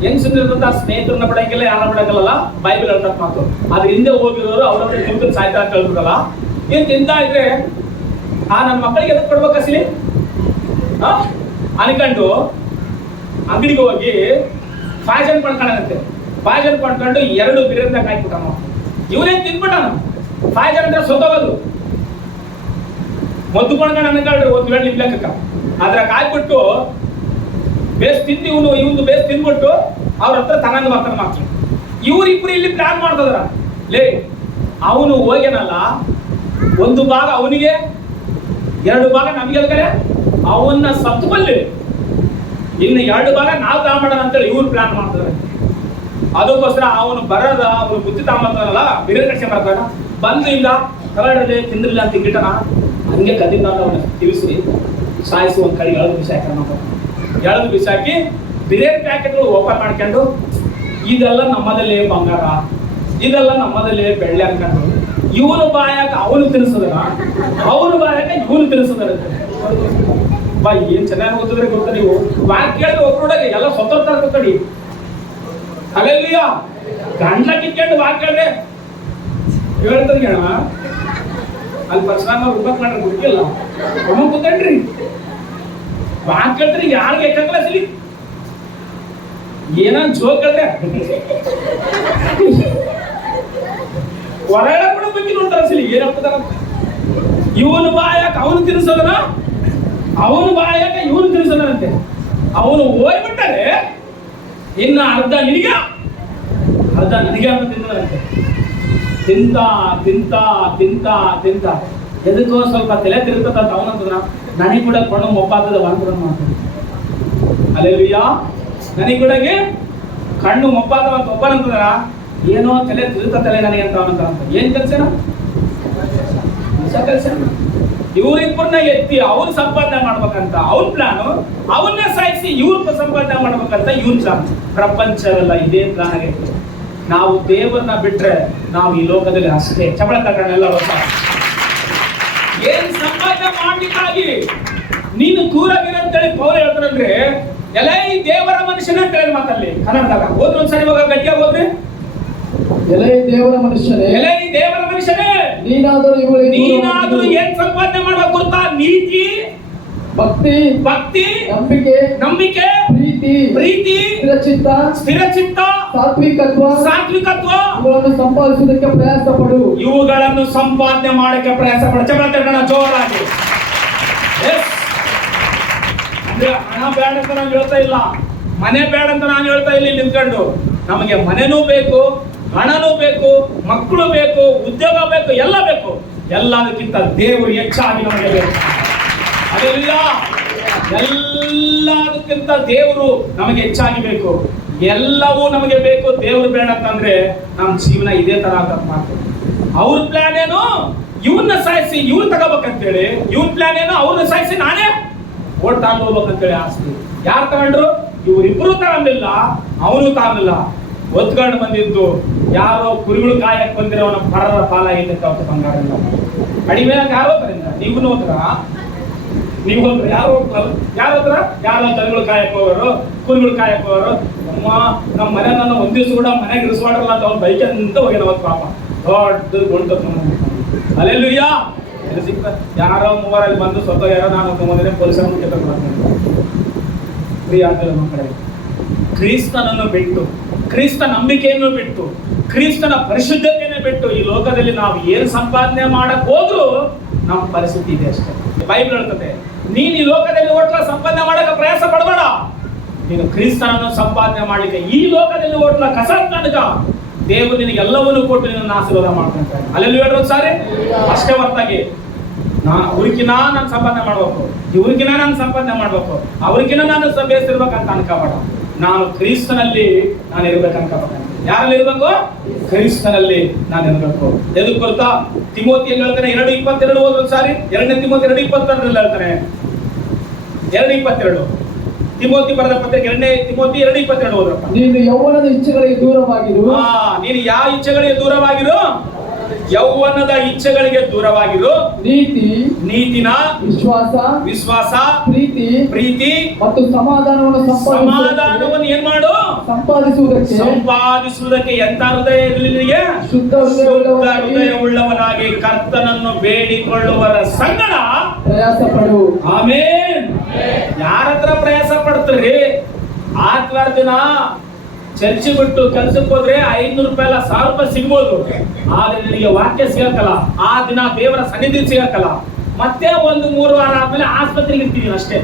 ಹೆಂಗ್ ಸುಮ್ಮನೆ ಇರ್ತದ? ಸ್ನೇಹಿತರನ್ನ ಬಿಡಂಗಿಲ್ಲ, ಯಾರನ್ನ ಬಿಡಂಗಿಲ್ಲ, ಬೈಬಲ್ ಹೇಳ್ತ ಮಾತು. ಅದ್ರ ಹಿಂದೆ ಹೋಗಿರೋರು ಅವ್ರವ್ರ ತಿಂತ ಸಾಯ್ತಾ ಅಂತ ಹೇಳ್ಬಿಡಲ್ಲ. ಏನ್ ತಿಂತಾ ಇದ್ರೆ ನನ್ನ ಮಕ್ಕಳಿಗೆ ಎದಕ್ ಕೊಡ್ಬೇಕು ಅಸಲಿ ಅನ್ಕೊಂಡು ಅಂಗಡಿಗೆ ಹೋಗಿ ಫ್ಯಾಷನ್ ಕೊಂಡ್ಕೊಂಡಂತೆ. ಫ್ಯಾಷನ್ ಕೊಂಡ್ಕೊಂಡು 2 ಬಿರಿಯಾನಿದಾಗ ಹಾಕ್ಬಿಟ್ಟಾನ. ಇವನೇನ್ ತಿನ್ಬಿಟ್ಟಾನ. ಫ್ಯಾಷನ್ ಅಂದ್ರೆ ಸೊತ್ತೋಗೋದು, ಮದ್ದು ಕೊಂಡ್ಕೊಂಡು ಅನ್ಕೊಂಡ್ರಿ ಒಂದು ವೇಳೆ ನಿಮ್ ಲೆಕ್ಕಕ್ಕ ಅದ್ರಾಗ ಹಾಕ್ಬಿಟ್ಟು ಬೇಸ್ ತಿಂದು ಇವನು ಬೇಸ್ ತಿನ್ಬಿಟ್ಟು ಅವ್ರ ಹತ್ರ ತಗೊಂಡು ಬರ್ತಾನೆ ಮಾತ್ರ. ಇವ್ರಿಬ್ರು ಇಲ್ಲಿ ಪ್ಲಾನ್ ಮಾಡ್ತದ್ರ. ಲೇ, ಅವನು ಹೋಗ್ಯನಲ್ಲ, 1 ಭಾಗ ಅವನಿಗೆ, 2 ಭಾಗ ನಮ್ಗೆ ಹೇಳ್ತಾರೆ, ಅವನ್ನ ಸತ್ತು ಬಲ್ಲಿ ಇನ್ನು 2 ಭಾಗ ನಾವು ತಗೊಂಡ್ಬಿಡೋಣ ಅಂತೇಳಿ ಇವ್ರು ಪ್ಲಾನ್ ಮಾಡ್ತಾರೆ. ಅದಕ್ಕೋಸ್ಕರ ಅವನು ಅವನು ಬುದ್ಧಿ ತಗೊಂಬರ್ತಾನಲ್ಲ, ಬಿರಿಯಾನಿ ಕಟ್ಸ್ಕೊಂಡ್ ಬರ್ತಾನ, ಬಂದು ಇಲ್ಲ ತಗೊಳ್ಳಿ ತಿಂದ್ರಿಲ್ಲ ಅಂತ ಇಟ್ಟಿಟ್ಟನ. ಹಂಗೆ ಕದ್ದಿದ್ದ ಅವನ್ನ ತಿಳಿಸಿ ಸಾಯಿಸಿ ಒಂದು ಕಡೆ ಎಳೆದು ಬಿಸಾಕಿ ಬಿರಿಯಾನಿ ಪ್ಯಾಕೆಟ್ಗಳು ಓಪನ್ ಮಾಡ್ಕೊಂಡು ಇದೆಲ್ಲ ನಮ್ಮದಲ್ಲೇ ಬಂಗಾರ, ಇದೆಲ್ಲ ನಮ್ಮದಲ್ಲೇ ಬೆಳ್ಳಿ ಅನ್ಕೊಂಡು ಇವನು ಬಾಯಾಗ ಅವನು ತಿನ್ನಿಸೋದಲ್ಲ, ಅವನು ಬಾಯಾಗ ಇವನು ತಿನ್ನಿಸೋದಲ್ಲ. ಬಾ, ಏನ್ ಚೆನ್ನಾಗಿ ಗೊತ್ತಿದ್ರೆ ಗೊತ್ತ. ನೀವು ವಾಕ್ ಕೇಳಿದ್ರೆ ಒಬ್ಬರೊಳಗೆ ಎಲ್ಲ ಸ್ವತಂತ್ರ ಕಡಿ ಅಲ್ಲೆಲ್ಲ ಗಂಡ ಕಿತ್ಕೊಂಡು ವಾಕ್ ಕೇಳಿದ್ರೆ ಹೇಳ್ತದ ಗಣ ಅಲ್ಲಿ ಪರಶುರಾಮ ಉಪಕ್ ಮಾಡ್ರಿ ಗೊತ್ತಿಲ್ಲ ಒಮ್ಮ ಕೂತನ್ರಿ. ವಾಕ್ ಕೇಳ್ತಾರೆ ಯಾರಿಗೆ ಎಕ್ಕಲ್ಲ ಸಿಲಿ, ಏನ ಜೋಕ್ ಕೇಳಿದ್ರೆ ಹೊರಗಡೆ ಕೂಡ ಬಗ್ಗೆ ನೋಡ್ತಾರ ಸಿಲಿ ಏನಾಗ್ತದ. ಇವನು ಬಾಯಾಕ ಅವನು ತಿನ್ನಿಸೋದನ, ಅವನು ಬಾಯಾಕ ಇವನು ತಿನ್ನಿಸೋದನಂತೆ. ಅವನು ಹೋಗ್ಬಿಟ್ಟರೆ ಇನ್ನ ಅರ್ಧ ನಿನಗೆ ಅರ್ಧ ನನಗೆ ಅಂತ ತಿಂದಂತೆ. ತಿಂತ ತಿಂತ ತಿಂತ ತಿಂತ ಎದಕ್ಕೋ ಸ್ವಲ್ಪ ತಲೆ ತಿರುಗತ್ತ ಅಂತ ಅವನಂತದ. ನನಗೆ ಕೂಡ ಕೊಂಡು ಮೊಪ್ಪಾತದ ವಾಂತರ ಮಾಡ್ತಾನೆ. ಅಲ್ಲೆಲ್ಲೂಯ್ಯ, ನನಗೆ ಕೂಡಗೆ ಕಣ್ಣು ಮೊಪ್ಪಾದವ ಅಂತ ಒಬ್ಬನಂತದ. ಏನೋ ತಲೆ ತಿರುಗತ್ತಲೆ ನನಗೆ ಅಂತ ಅವನಂತ. ಏನ್ ಕೆಲ್ಸನ? ಕೆಲಸ. ಇವ್ರಿಬ್ಬರನ್ನ ಎತ್ತಿ ಅವ್ರು ಸಂಪಾದನೆ ಮಾಡ್ಬೇಕಂತ ಅವ್ನ ಪ್ಲಾನು, ಅವನ್ನೇ ಸಾಯಿಸಿ ಇವ್ರ ಸಂಪಾದನೆ ಮಾಡ್ಬೇಕಂತ ಇವ್ರ ಪ್ಲಾನ್. ಪ್ರಪಂಚವೆಲ್ಲ ಇದೇ ಪ್ಲಾನ್ ಆಗೈತೆ. ನಾವು ದೇವರನ್ನ ಬಿಟ್ರೆ ನಾವು ಈ ಲೋಕದಲ್ಲಿ ಅಷ್ಟೇ. ಚಪಳ ತಗೊಂಡೆಲ್ಲ ಏನ್ ಸಂಪಾದನೆ ಮಾಡ್ಲಿಕ್ಕಾಗಿ ನೀನು ದೂರವಿರಂತೇಳಿ ಪೌರ ಹೇಳ್ತಾರಂದ್ರೆ, ಎಲ್ಲ ಈ ದೇವರ ಮನುಷ್ಯನ ಅಂತ ಹೇಳಿ ಮಾತಲ್ಲಿ ಕನ್ನಡದಾಗ ಹೋದ್ರು ಒಂದ್ಸರಿ ಇವಾಗ ಗಟ್ಟಿಯಾಗಿ ಹೋದ್ರಿ. ಎಲೆ ದೇವರ ಮನುಷ್ಯನೇ, ಎಲೆ ಈ ದೇವರ ಮನುಷ್ಯನೇ, ನೀನಾದರೂ ಏನ್ ಸಂಪಾದನೆ ಮಾಡ್ಬೇಕು ಗೊತ್ತಾ? ನೀತಿ, ಭಕ್ತಿ, ಭಕ್ತಿ, ನಂಬಿಕೆ, ನಂಬಿಕೆ, ಪ್ರೀತಿ, ಪ್ರೀತಿ, ಸ್ಥಿರಚಿತ್ತ, ಸ್ಥಿರಚಿತ್ತ, ಸಾತ್ವಿಕತ್ವ, ಸಾತ್ವಿಕತ್ವ ಇವುಗಳನ್ನು ಸಂಪಾದಿಸುವುದಕ್ಕೆ ಪ್ರಯಾಸ ಪಡು. ಇವುಗಳನ್ನು ಸಂಪಾದನೆ ಮಾಡಕ್ಕೆ ಪ್ರಯಾಸ ಪಡ. ಚಪಲ ಜೋರಾಗಿ. ಅಂದ್ರೆ ಹಣ ಬೇಡ ಅಂತ ನಾನು ಹೇಳ್ತಾ ಇಲ್ಲ, ಮನೆ ಬೇಡ ಅಂತ ನಾನು ಹೇಳ್ತಾ ಇಲ್ಲ. ನಿಂತ್ಕೊಂಡು ನಮಗೆ ಮನೆನೂ ಬೇಕು, ಹಣನೂ ಬೇಕು, ಮಕ್ಕಳು ಬೇಕು, ಉದ್ಯೋಗ ಬೇಕು, ಎಲ್ಲ ಬೇಕು. ಎಲ್ಲದಕ್ಕಿಂತ ದೇವರು ಹೆಚ್ಚಾಗಿ ನಮಗೆ ಬೇಕು. ಹಲ್ಲೆಲೂಯಾ. ಎಲ್ಲದಕ್ಕಿಂತ ದೇವರು ನಮಗೆ ಹೆಚ್ಚಾಗಿ ಬೇಕು. ಎಲ್ಲವೂ ನಮಗೆ ಬೇಕು, ದೇವರು ಬೇಡ ಅಂತಂದ್ರೆ ನಮ್ಮ ಜೀವನ ಇದೇ ತರ ಮಾಡ್ತೇವೆ. ಅವ್ರ ಪ್ಲಾನ್ ಏನು, ಇವನ್ನ ಸಾಯಿಸಿ ಇವ್ರು ತಗೋಬೇಕಂತೇಳಿ, ಇವ್ರ ಪ್ಲಾನ್ ಏನು, ಅವ್ರನ್ನ ಸಾಯಿಸಿ ನಾನೇ ಓಟ್ ತಗೊಂಡ್ಬೇಕಂತೇಳಿ ಆಸ್ತಿ. ಯಾರು ತಗೊಂಡ್ರು? ಇವರಿಬ್ರು ತಗೊಂಡಿಲ್ಲ, ಅವನು ತಗೊಂಡಿಲ್ಲ. ಒತ್ಕೊಂಡು ಬಂದಿದ್ದು ಯಾರೋ ಕುರಿಗಳು ಕಾಯಕ್ ಬಂದಿರೋನ ಪರರ ಪಾಲಾಗಿದೆ. ಬಂಗಾರ ಅಡಿಮೆ ಯಾರು ಹೋಗ್ತಾರಿಂದ? ನೀವು ಹೋದ್ರ, ನೀವು ಹೋದ್ರ, ಯಾರು ಹೋಗ್ತಾರ? ಯಾರು ಹೋದ್ರ? ಯಾರೋ ದನಗಳು ಕಾಯಕ್ ಹೋಗೋರು, ಕುರಿಗಳು ಕಾಯಕ್ ಹೋಗೋರು. ನಮ್ಮ ಮನೆ ನನ್ನ ಒಂದ್ ದಿವ್ಸ ಕೂಡ ಮನೆಗೆ ಇರಿಸ್ವಾಡ್ರಲ್ಲ ಅಂತ ಅವ್ನು ಬೈಕ್ ಅಂತ ಹೋಗ್ಯಾನ ಅವತ್ತು. ಪಾಪ ದೊಡ್ಡ ಗೊಂಡು ಹಲ್ಲೆಲೂಯಾ. ಸಿಕ್ತ ಯಾರೋ ಮೂವರಲ್ಲಿ ಬಂದು ಸ್ವತಃ ಯಾರೋ ನಾನು ಮೊದಲೇ ಪೊಲೀಸರನ್ನು ಪ್ರಿಯ ಮಕ್ಕಳೇ, ಕ್ರಿಸ್ತನನ್ನು ಬಿಟ್ಟು, ಕ್ರಿಸ್ತ ನಂಬಿಕೆಯನ್ನು ಬಿಟ್ಟು, ಕ್ರಿಸ್ತನ ಪರಿಶುದ್ಧತೆಯನ್ನು ಬಿಟ್ಟು ಈ ಲೋಕದಲ್ಲಿ ನಾವು ಏನು ಸಂಪಾದನೆ ಮಾಡಕ್ ಹೋದ್ರು ನಮ್ಮ ಪರಿಸ್ಥಿತಿ ಇದೆ ಅಷ್ಟೇ. ಬೈಬಲ್ ಹೇಳ್ತದೆ, ನೀನು ಈ ಲೋಕದಲ್ಲಿ ಹೋಟ್ಲ ಸಂಪಾದನೆ ಮಾಡಕ್ಕೆ ಪ್ರಯಾಸ ಪಡಬೇಡ. ನೀನು ಕ್ರಿಸ್ತನನ್ನು ಸಂಪಾದನೆ ಮಾಡ್ಲಿಕ್ಕೆ ಈ ಲೋಕದಲ್ಲಿ ಹೋಟ್ಲ ಕಸ ತನಕ ದೇವರು ನಿನಗೆ ಎಲ್ಲವನ್ನೂ ಕೊಟ್ಟು ನಿನ್ನ ಆಶೀರ್ವಾದ ಮಾಡ್ಕೊಂತಾರೆ. ಅಲ್ಲೆಲ್ಲೂ ಹೇಳೋದು ಸಾರಿ ಅಷ್ಟೇ ಹೊರತಾಗಿ ಅವ್ರಿಗಿನ ನಾನು ಸಂಪಾದನೆ ಮಾಡ್ಬೇಕು, ಇವ್ರಿಗಿನ ನಾನು ಸಂಪಾದನೆ ಮಾಡ್ಬೇಕು, ಅವ್ರಿಗಿನ ನಾನು ಬೇಸಿರ್ಬೇಕಂತ ಅನ್ಕೋಬೇಡ. ನಾನು ಕ್ರಿಸ್ತನಲ್ಲಿ ನಾನು ಇರ್ಬೇಕು ಅನ್ಕೋಬೇಕಂತ. ಯಾರಲ್ಲಿ ಇರ್ಬೇಕು? ಕ್ರಿಸ್ತನಲ್ಲಿ ನಾನು ಇರ್ಬೇಕು. ಎದಕ್ಕೆ ಗೊತ್ತಾ? ತಿಮೋತಿಯಲ್ಲಿ ಹೇಳ್ತಾನೆ 2:22 ಓದೋದು ಸಾರಿ. 2ನೇ ತಿಮೋತಿ 2:22 ಹೇಳ್ತಾನೆ. 2:22 ತಿಮೋತಿ ಬರೆದ ಪತ್ರಿಕೆ 2ನೇ ತಿಮೋತಿ 2:22 ಓದ್ರಪ್ಪ. ನೀನು ಯೌವನದ ಇಚ್ಛೆಗಳಿಗೆ ದೂರವಾಗಿರು. ನೀನು ಯಾವ ಇಚ್ಛೆಗಳಿಗೆ ದೂರವಾಗಿರು? ಯೌವನದ ಇಚ್ಛೆಗಳಿಗೆ ದೂರವಾಗಿರು. ನೀತಿನ ವಿಶ್ವಾಸ ಪ್ರೀತಿ ಮತ್ತು ಸಮಾಧಾನವನ್ನು ಏನ್ ಮಾಡು? ಸಂಪಾದಿಸುವುದಕ್ಕೆ ಎಂತ ಹೃದಯ ಇರಲಿ ನಿನಗೆ? ಶುದ್ಧ ಹೃದಯವುಳ್ಳವನಾಗಿ ಕರ್ತನನ್ನು ಬೇಡಿಕೊಳ್ಳುವರ ಸಂಗಡ ಪ್ರಯಾಸ ಪಡು. ಆಮೇನ್. ಯಾರ ಹತ್ರ ಪ್ರಯಾಸ ಪಡ್ತೀರಿ? ಆತ್ವಾರ ದಿನ ಚರ್ಚಿ ಬಿಟ್ಟು ಕೆಲ್ಸಕ್ಕೆ ಹೋದ್ರೆ 500 ರೂಪಾಯಿ ಅಲ್ಲ 1000 ರೂಪಾಯಿ ಸಿಗ್ಬೋದು. ಆದ್ರೆ ನಿನಗೆ ವಾಕ್ಯ ಸಿಗಕ್ಕಲ್ಲ, ಆ ದಿನ ದೇವರ ಸನ್ನಿಧಿ ಸಿಗಕ್ಕಲ್ಲ. ಮತ್ತೆ ಒಂದು 3 ವಾರ ಆದ್ಮೇಲೆ ಆಸ್ಪತ್ರೆಗೆ ಇರ್ತೀನಿ ಅಷ್ಟೇ.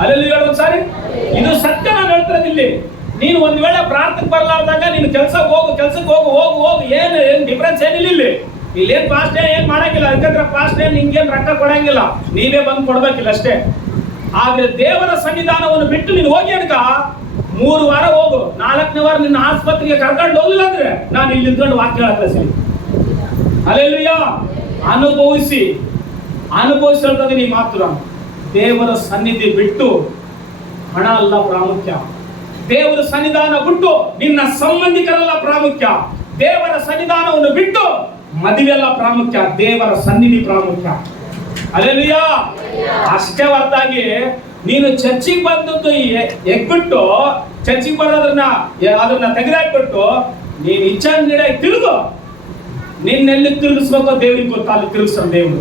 ಅಲ್ಲೆಲ್ಲಿ ಹೇಳೋದು ಸಾರಿ, ಇದು ಸತ್ಯ. ನಾನು ಹೇಳ್ತಿರೋದು ಇಲ್ಲಿ, ನೀನು ಒಂದ್ ವೇಳೆ ಪ್ರಾರ್ಥನೆ ಬರ್ಲಾರ್ದಾಗ ನೀನು ಕೆಲ್ಸಕ್ಕೆ ಹೋಗು ಏನು ಡಿಫ್ರೆನ್ಸ್ ಏನಿಲ್ಲ. ಇಲ್ಲೇನ್ ಪಾಸ್ಟ್ ಏನ್ ಮಾಡಂಗಿಲ್ಲ. ಯಾಕಂದ್ರೆ ಪಾಸ್ಟ್ ನಿಂಗೇನ್ ರೊಕ್ಕ ಕೊಡಂಗಿಲ್ಲ, ನೀವೇ ಬಂದು ಕೊಡ್ಬೇಕಿಲ್ಲ ಅಷ್ಟೇ. ಆದ್ರೆ ದೇವರ ಸನ್ನಿಧಾನವನ್ನು ಬಿಟ್ಟು ನೀನು ಹೋಗಿ ಅನ್ಕ 3 ವಾರ ಹೋಗು, 4ನೇ ವಾರ ನಿನ್ನ ಆಸ್ಪತ್ರೆಗೆ ಕರ್ಕೊಂಡು ಹೋಗಿಲ್ಲ ಅಂದ್ರೆ ನಾನು ಇಲ್ಲಿ ನಿಂತ್ಕೊಂಡು ವಾಕ್ಯ ಹೇಳಕ್ಕಿಸಿ. ಹಲ್ಲೆಲೂಯಾ. ಅನುಭವಿಸಿರ್ತದೆ ಈ ಮಾತ್ರ. ದೇವರ ಸನ್ನಿಧಿ ಬಿಟ್ಟು ಹಣ ಅಲ್ಲ ಪ್ರಾಮುಖ್ಯ. ದೇವರ ಸನ್ನಿಧಾನ ಬಿಟ್ಟು ನಿನ್ನ ಸಂಬಂಧಿಕರೆಲ್ಲ ಪ್ರಾಮುಖ್ಯ. ದೇವರ ಸನ್ನಿಧಾನವನ್ನು ಬಿಟ್ಟು ಮದುವೆಲ್ಲ ಪ್ರಾಮುಖ್ಯ. ದೇವರ ಸನ್ನಿಧಿ ಪ್ರಾಮುಖ್ಯ. ಹಲ್ಲೆಲೂಯಾ. ಅಷ್ಟೇ ಹೊರತಾಗಿ ನೀನು ಚರ್ಚಿಗೆ ಬಂದದ್ದು ಎಗ್ಬಿಟ್ಟು ಚರ್ಚಿಗೆ ಬರೋದನ್ನ ತೆಗೆದಾಕ್ಬಿಟ್ಟು ನೀನು ಇಚ್ಛಾ ನೀಡ ತಿರುಗು. ನಿನ್ನೆಲ್ಲಿ ತಿರುಗಿಸ್ಬೇಕೋ ದೇವ್ರಿಗೆ ಗೊತ್ತ, ಅಲ್ಲಿ ತಿರುಗಿಸ್ತಾನೆ ದೇವರು.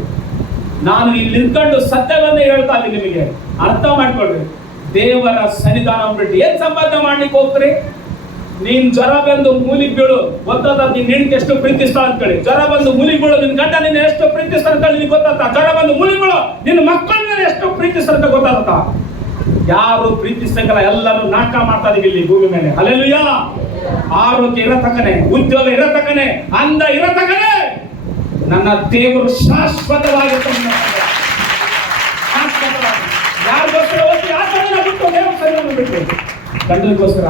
ನಾನು ಇಲ್ಲಿ ನಿಂತ್ಕೊಂಡು ಸತ್ಯವನ್ನೇ ಹೇಳ್ತಾ ಇದ್ದೀನಿ, ನಿಮಗೆ ಅರ್ಥ ಮಾಡ್ಕೊಳ್ರಿ. ದೇವರ ಸನ್ನಿಧಾನ ಬಿಟ್ಟು ಏನ್ ಸಂಪಾದನೆ ಮಾಡ್ಲಿಕ್ಕೆ ಹೋಗ್ತೀರಿ? ನೀನ್ ಜ್ವರ ಬಂದು ಮೂಲಿಗೆ ಬೀಳು, ಗೊತ್ತಾದ ನಿನ್ ಹೆಂಡತಿ ಎಷ್ಟು ಪ್ರೀತಿಸ್ತಾ ಅಂತೇಳಿ. ಜ್ವರ ಬಂದು ಮೂಲಿಗೆ ಬೀಳು, ನಿನ್ ಗಂಡ ನಿನ್ನ ಎಷ್ಟು ಪ್ರೀತಿಸ್ತಾ ಅಂತ ನಿನಗೆ ಗೊತ್ತಾತ. ಜ್ವರ ಬಂದು ಮೂಲಿಗೆ ಬೀಳು, ನಿನ್ನ ಮಕ್ಕಳನ್ನ ಎಷ್ಟು ಪ್ರೀತಿಸ್ತಾರ ಅಂತ ಗೊತ್ತಾಗತ್ತ. ಯಾರು ಪ್ರೀತಿಸಂಗಲ್ಲ, ಎಲ್ಲರೂ ನಾಟಕ ಮಾಡ್ತಾ ಇದೀವಿ ಇಲ್ಲಿ ಭೂಮಿ ಮೇಲೆ. ಹಲ್ಲೆಲೂಯಾ. ಆರೋಗ್ಯ ಇರತಕ್ಕನೆ, ಉದ್ಯೋಗ ಇರತಕ್ಕನೆ, ಅಂದ ಇರತಕ್ಕನೆ ನನ್ನ ದೇವರು ಶಾಶ್ವತವಾಗಿರ್ತಾನೆ. ಯಾರಿಗೋಸ್ಕರ ಬಿಟ್ಟು ಗಂಡನಿಗೋಸ್ಕರ,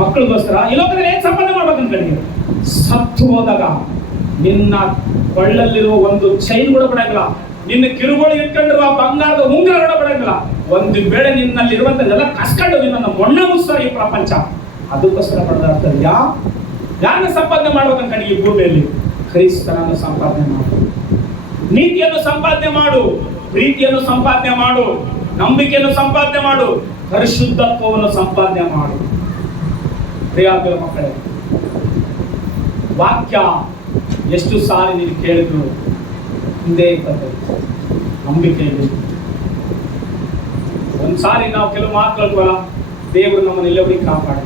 ಮಕ್ಕಳಿಗೋಸ್ಕರ ಈ ಲೋಕದಲ್ಲಿ ಏನ್ ಸಂಪಾದನೆ ಮಾಡ್ಬೇಕಂತ ಹೇಳಿ ಸತ್ತು ಹೋದಾಗ ನಿನ್ನ ಕೊಳ್ಳಲ್ಲಿರುವ ಒಂದು ಚೈನ್ ಕೂಡ ಬಿಡಂಗಿಲ್ಲ, ನಿನ್ನ ಕಿರುಗಳು ಇಟ್ಕೊಂಡಿರುವ ಬಂಗಾರದ ಉಂಗುರ ಕೂಡ ಬಿಡಂಗಿಲ್ಲ. ಒಂದು ವೇಳೆ ನಿನ್ನಲ್ಲಿರುವಂತದೆಲ್ಲ ಕಸ್ಕೊಂಡು ನಿನ್ನನ್ನು ಮೊಣ್ಣ ಮುಗಿಸ್ತಾರೆ ಈ ಪ್ರಪಂಚ. ಅದಕ್ಕೋಸ್ಕರ ಪಡೆದಾಡ್ತಾರೆ. ಯಾರನ್ನ ಸಂಪಾದನೆ ಮಾಡ್ಬೇಕಂತ ಈ ಭೂಮಿಯಲ್ಲಿ? ಕ್ರಿಸ್ತನನ್ನು ಸಂಪಾದನೆ ಮಾಡು, ನೀತಿಯನ್ನು ಸಂಪಾದನೆ ಮಾಡು, ಪ್ರೀತಿಯನ್ನು ಸಂಪಾದನೆ ಮಾಡು, ನಂಬಿಕೆಯನ್ನು ಸಂಪಾದನೆ ಮಾಡು, ಪರಿಶುದ್ಧತ್ವವನ್ನು ಸಂಪಾದನೆ ಮಾಡು. ಪ್ರಿಯಾದ ಮಕ್ಕಳೇ, ವಾಕ್ಯ ಎಷ್ಟು ಸಾರಿ ನೀವು ಕೇಳಿದ್ರು ಹಿಂದೆ ಇರ್ತದೆ. ನಂಬಿಕೆಯಲ್ಲಿ ಒಂದ್ಸಾರಿ ನಾವು ಕೆಲವು ಮಾತುಗಳು ದೇವರು ನಮ್ಮನ್ನು ಎಲ್ಲವರಿಗೆ ಕಾಪಾಡ,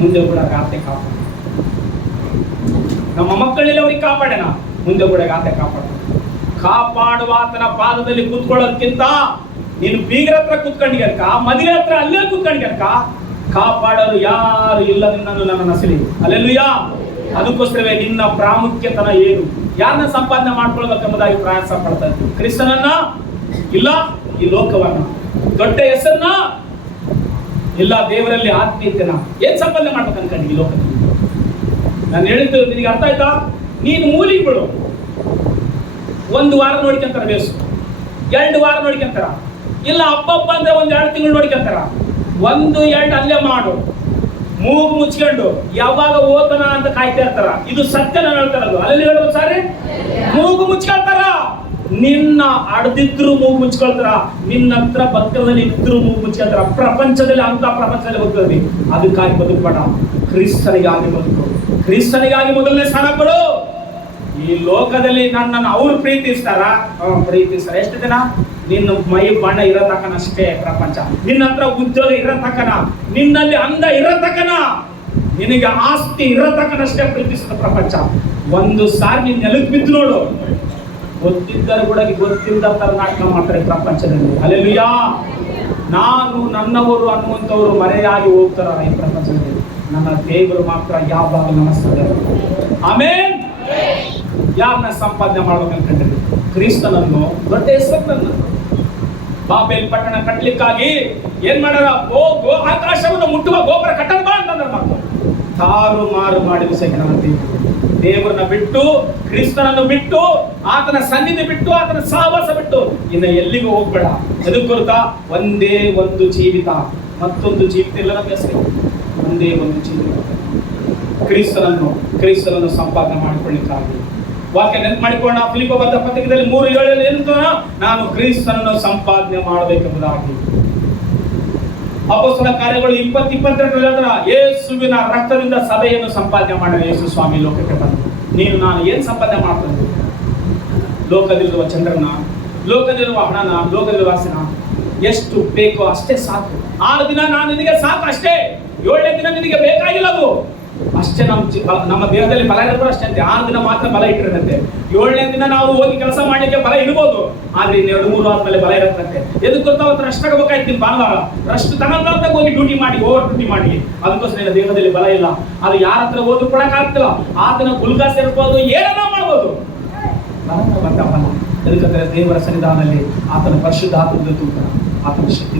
ಮುಂದೆ ಕೂಡ ಗಾತೆ ಕಾಪಾಡ. ನಮ್ಮ ಮಕ್ಕಳೆಲ್ಲವರಿಗೆ ಕಾಪಾಡೋಣ, ಮುಂದೆ ಕೂಡ ಗಾತೆ ಕಾಪಾಡ. ಕಾಪಾಡುವ ಆತನ ಪಾದದಲ್ಲಿ ಕೂತ್ಕೊಳ್ಳೋದಕ್ಕಿಂತ ನೀನು ಬೀಗರ ಹತ್ರ ಕೂತ್ಕೊಂಡಿರ್ಕ, ಮದುವೆ ಹತ್ರ ಅಲ್ಲೇ ಕೂತ್ಕೊಂಡಿರ್ಕ. ಕಾಪಾಡಲು ಯಾರು ಇಲ್ಲ ನಿನ್ನನ್ನು ನನ್ನ ನಸಲಿ. ಹಲ್ಲೆಲೂಯಾ. ಅದಕ್ಕೋಸ್ಕರವೇ ನಿನ್ನ ಪ್ರಾಮುಖ್ಯತನ ಏನು, ಯಾರನ್ನ ಸಂಪಾದನೆ ಮಾಡ್ಕೊಳ್ಬೇಕೆಂಬುದಾಗಿ ಪ್ರಯಾಸ ಪಡ್ತಾ ಇದ್ದೀವಿ. ಕ್ರಿಸ್ತನನ್ನ ಇಲ್ಲ ಈ ಲೋಕವನ್ನ, ದೊಡ್ಡ ಹೆಸರನ್ನ ಇಲ್ಲ ದೇವರಲ್ಲಿ ಆತ್ಮೀಯತೆನ ಏನ್ ಸಂಪಾದನೆ ಮಾಡ್ಬೇಕು ಅನ್ಕೊಂಡು ಈ ಲೋಕದಲ್ಲಿ. ನಾನು ಹೇಳಿದ್ದು ನಿನಗೆ ಅರ್ಥ ಆಯ್ತಾ? ನೀನು ಮೂಲಿಗೆ ಬಿಡು. 1 ವಾರ ನೋಡ್ಕೊಂತಾರ ಬೇಸು, 2 ವಾರ ನೋಡ್ಕೊಂತಾರ, ಇಲ್ಲ ಹಬ್ಬ ಅಂದ್ರೆ 1-2 ತಿಂಗಳು ನೋಡ್ಕೊಂತಾರ. 1-2 ಅಲ್ಲೇ ಮಾಡು, ಮೂಗು ಮುಚ್ಕೊಂಡು ಯಾವಾಗ ಓತನ ಅಂತ ಕಾಯ್ತಾ ಇರ್ತಾರ. ಇದು ಸತ್ಯ ನಾನು ಹೇಳ್ತಾರದು, ಅಲ್ಲಿ ಹೇಳೋದು ಸಾರಿ. ಮೂಗು ಮುಚ್ಕೊಳ್ತಾರ, ನಿನ್ನ ಅಡ್ದಿದ್ರು ಮೂಗು ಮುಚ್ಕೊಳ್ತಾರ, ನಿನ್ನ ಹತ್ರ ಪಕ್ಕದಲ್ಲಿ ಇದ್ರು ಮೂಗು ಮುಚ್ಕೊಳ್ತಾರ. ಪ್ರಪಂಚದಲ್ಲಿ ಅಂತ ಪ್ರಪಂಚದಲ್ಲಿ ಬದುಕಿ ಅದಕ್ಕಾಗಿ ಬದುಕಬೇಡ, ಕ್ರಿಸ್ತನಿಗಾಗಿ ಬದುಕು. ಕ್ರಿಸ್ತನಿಗಾಗಿ ಮೊದಲನೇ ಸ್ಥಾನ ಕೊಡು. ಈ ಲೋಕದಲ್ಲಿ ನನ್ನನ್ನು ಅವ್ರು ಪ್ರೀತಿಸ್ತಾರ, ಎಷ್ಟು ದಿನ? ನಿನ್ನ ಮೈ ಬಣ್ಣ ಇರತಕ್ಕನಷ್ಟೇ ಪ್ರಪಂಚ, ನಿನ್ನ ಹತ್ರ ಉದ್ಯೋಗ ಇರತಕ್ಕನ, ನಿನ್ನಲ್ಲಿ ಅಂದ ಇರತಕ್ಕನ, ನಿನಗೆ ಆಸ್ತಿ ಇರತಕ್ಕನಷ್ಟೇ ಪ್ರೀತಿಸಿದ ಪ್ರಪಂಚ. ಒಂದು ಸಾರಿ ನೀನ್ ನೆಲಕ್ಕೆ ಬಿದ್ದು ನೋಡು, ಗೊತ್ತಿದ್ದರೂ ಕೂಡ ಗೊತ್ತಿಲ್ಲದ ತರ ನಾಟಕ ಮಾಡ್ತಾರೆ ಪ್ರಪಂಚದಲ್ಲಿ. ಹಲ್ಲೆಲೂಯಾ. ನಾನು ನನ್ನವರು ಅನ್ನುವಂಥವ್ರು ಮರೆಯಾಗಿ ಹೋಗ್ತಾರ ಈ ಪ್ರಪಂಚದಲ್ಲಿ. ನನ್ನ ದೇವರು ಮಾತ್ರ ಯಾವಾಗ ನಮಸ್ಕಾರ. ಆಮೇನ್. ಯಾರನ್ನ ಸಂಪಾದನೆ ಮಾಡ್ಬೇಕಂತಂದ್ರೆ ಕ್ರಿಸ್ತನನ್ನು, ದೊಡ್ಡ ಹೆಸರನ್ನು. ಬಾಬೆಲ್ ಪಟ್ಟಣ ಕಟ್ಟಲಿಕ್ಕಾಗಿ ಏನ್ ಮಾಡ್ಯಾರ? ಆಕಾಶವನ್ನು ಮುಟ್ಟುವ ಗೋಪುರ ಕಟ್ಟಲ್ ಬಾ ಅಂತಂದ್ರೆ ಮಕ್ಕಳು ತಾರು ಮಾರು ಮಾಡಿದ ಸಹಿತ ದೇವರನ್ನ ಬಿಟ್ಟು, ಕ್ರಿಸ್ತನನ್ನು ಬಿಟ್ಟು, ಆತನ ಸನ್ನಿಧಿ ಬಿಟ್ಟು, ಆತನ ಸಹವಾಸ ಬಿಟ್ಟು ಇನ್ನು ಎಲ್ಲಿಗೂ ಹೋಗ್ಬೇಡ. ಎದಕ್ಕೆ ಗೊತ್ತಾ? ಒಂದೇ ಒಂದು ಜೀವಿತ, ಮತ್ತೊಂದು ಜೀವಿತ ಇಲ್ಲ ನಮ್ಮ ಹೆಸರು. ಒಂದೇ ಒಂದು ಜೀವಿತ, ಕ್ರಿಸ್ತನನ್ನು ಸಂಪಾದನೆ ಮಾಡಿಕೊಳ್ಳಿಕ್ಕಾಗಿ. ವಾಕ್ಯ ನೆನಪು ಮಾಡಿಕೊಂಡ ಫಿಲಿಪ್ಪ ಬರೆದ ಪತ್ರಿಕೆಯಲ್ಲಿ 3:7 ಏನಂತ? ನಾನು ಕ್ರಿಸ್ತನನ್ನು ಸಂಪಾದನೆ ಮಾಡಬೇಕೆಂಬುದಾಗಿ. ಅಪೊಸ್ತಲ ಕಾರ್ಯಗಳು 20:22 ಹೇಳಿದ್ರ ಯೇಸುವಿನ ರಕ್ತದಿಂದ ಸಭೆಯನ್ನು ಸಂಪಾದನೆ ಮಾಡಿದ ಯೇಸು ಸ್ವಾಮಿ ಲೋಕಕ್ಕೆ ಬಂದು. ನೀನು ನಾನು ಏನ್ ಸಂಪಾದನೆ ಮಾಡ್ತೇನೆ? ಲೋಕದಲ್ಲಿರುವ ಚಂದ್ರನ, ಲೋಕದಲ್ಲಿರುವ ಹಣನ, ಲೋಕದಲ್ಲಿರುವ ವಾಸನ ಎಷ್ಟು ಬೇಕೋ ಅಷ್ಟೇ ಸಾಕು. 6 ದಿನ ನಾನು ನಿನಗೆ ಸಾಕು ಅಷ್ಟೇ. 7ನೇ ದಿನ ನಿನಗೆ ಬೇಕಾಗಿಲ್ಲ ಅದು ಅಷ್ಟೇ. ನಮ್ಮ ದೇಹದಲ್ಲಿ ಬಲ ಇರೋದು ಅಷ್ಟೇ ಅಂತೆ. 6 ದಿನ ಮಾತ್ರ ಬಲ ಇಟ್ಟಿರುತ್ತೆ. 7ನೇ ದಿನ ನಾವು ಹೋಗಿ ಕೆಲಸ ಮಾಡ್ಲಿಕ್ಕೆ ಬಲ ಇರ್ಬೋದು, ಆದ್ರೆ 2-3 ಆದ್ಮೇಲೆ ಬಲ ಇರತ್ತಂತೆ. ಎದಕ್ಕೆ ಗೊತ್ತಾವತ್ತು? ರಸ್ಟ್ ತಗೋಬೇಕಾಯ್ತು ಭಾನುವಾರ. ರಸ್ಟ್ ತಗೊಂಡ್ರೆ ಹೋಗಿ ಡ್ಯೂಟಿ ಮಾಡಿ, ಓವರ್ ಡ್ಯೂಟಿ ಮಾಡಿ. ಅದಕ್ಕೋಸ್ಕರ ನಿನ್ನ ದೇಹದಲ್ಲಿ ಬಲ ಇಲ್ಲ. ಅದು ಯಾರ ಹತ್ರ ಓದು ಕೊಡಕ್ ಆಗ್ತಿಲ್ಲ. ಆತನ ಗುಲ್ಗಾಸ್ ಇರ್ಬೋದು, ಏನೋ ಮಾಡ್ಬೋದು. ಎದಕ್ಕಂದ್ರೆ ದೇವರ ಸನ್ನಿಧಾನದಲ್ಲಿ ಆತನ ಪರಿಶುದ್ಧ ಆತ್ಮದ ತೂಕ, ಆತನ ಶಕ್ತಿ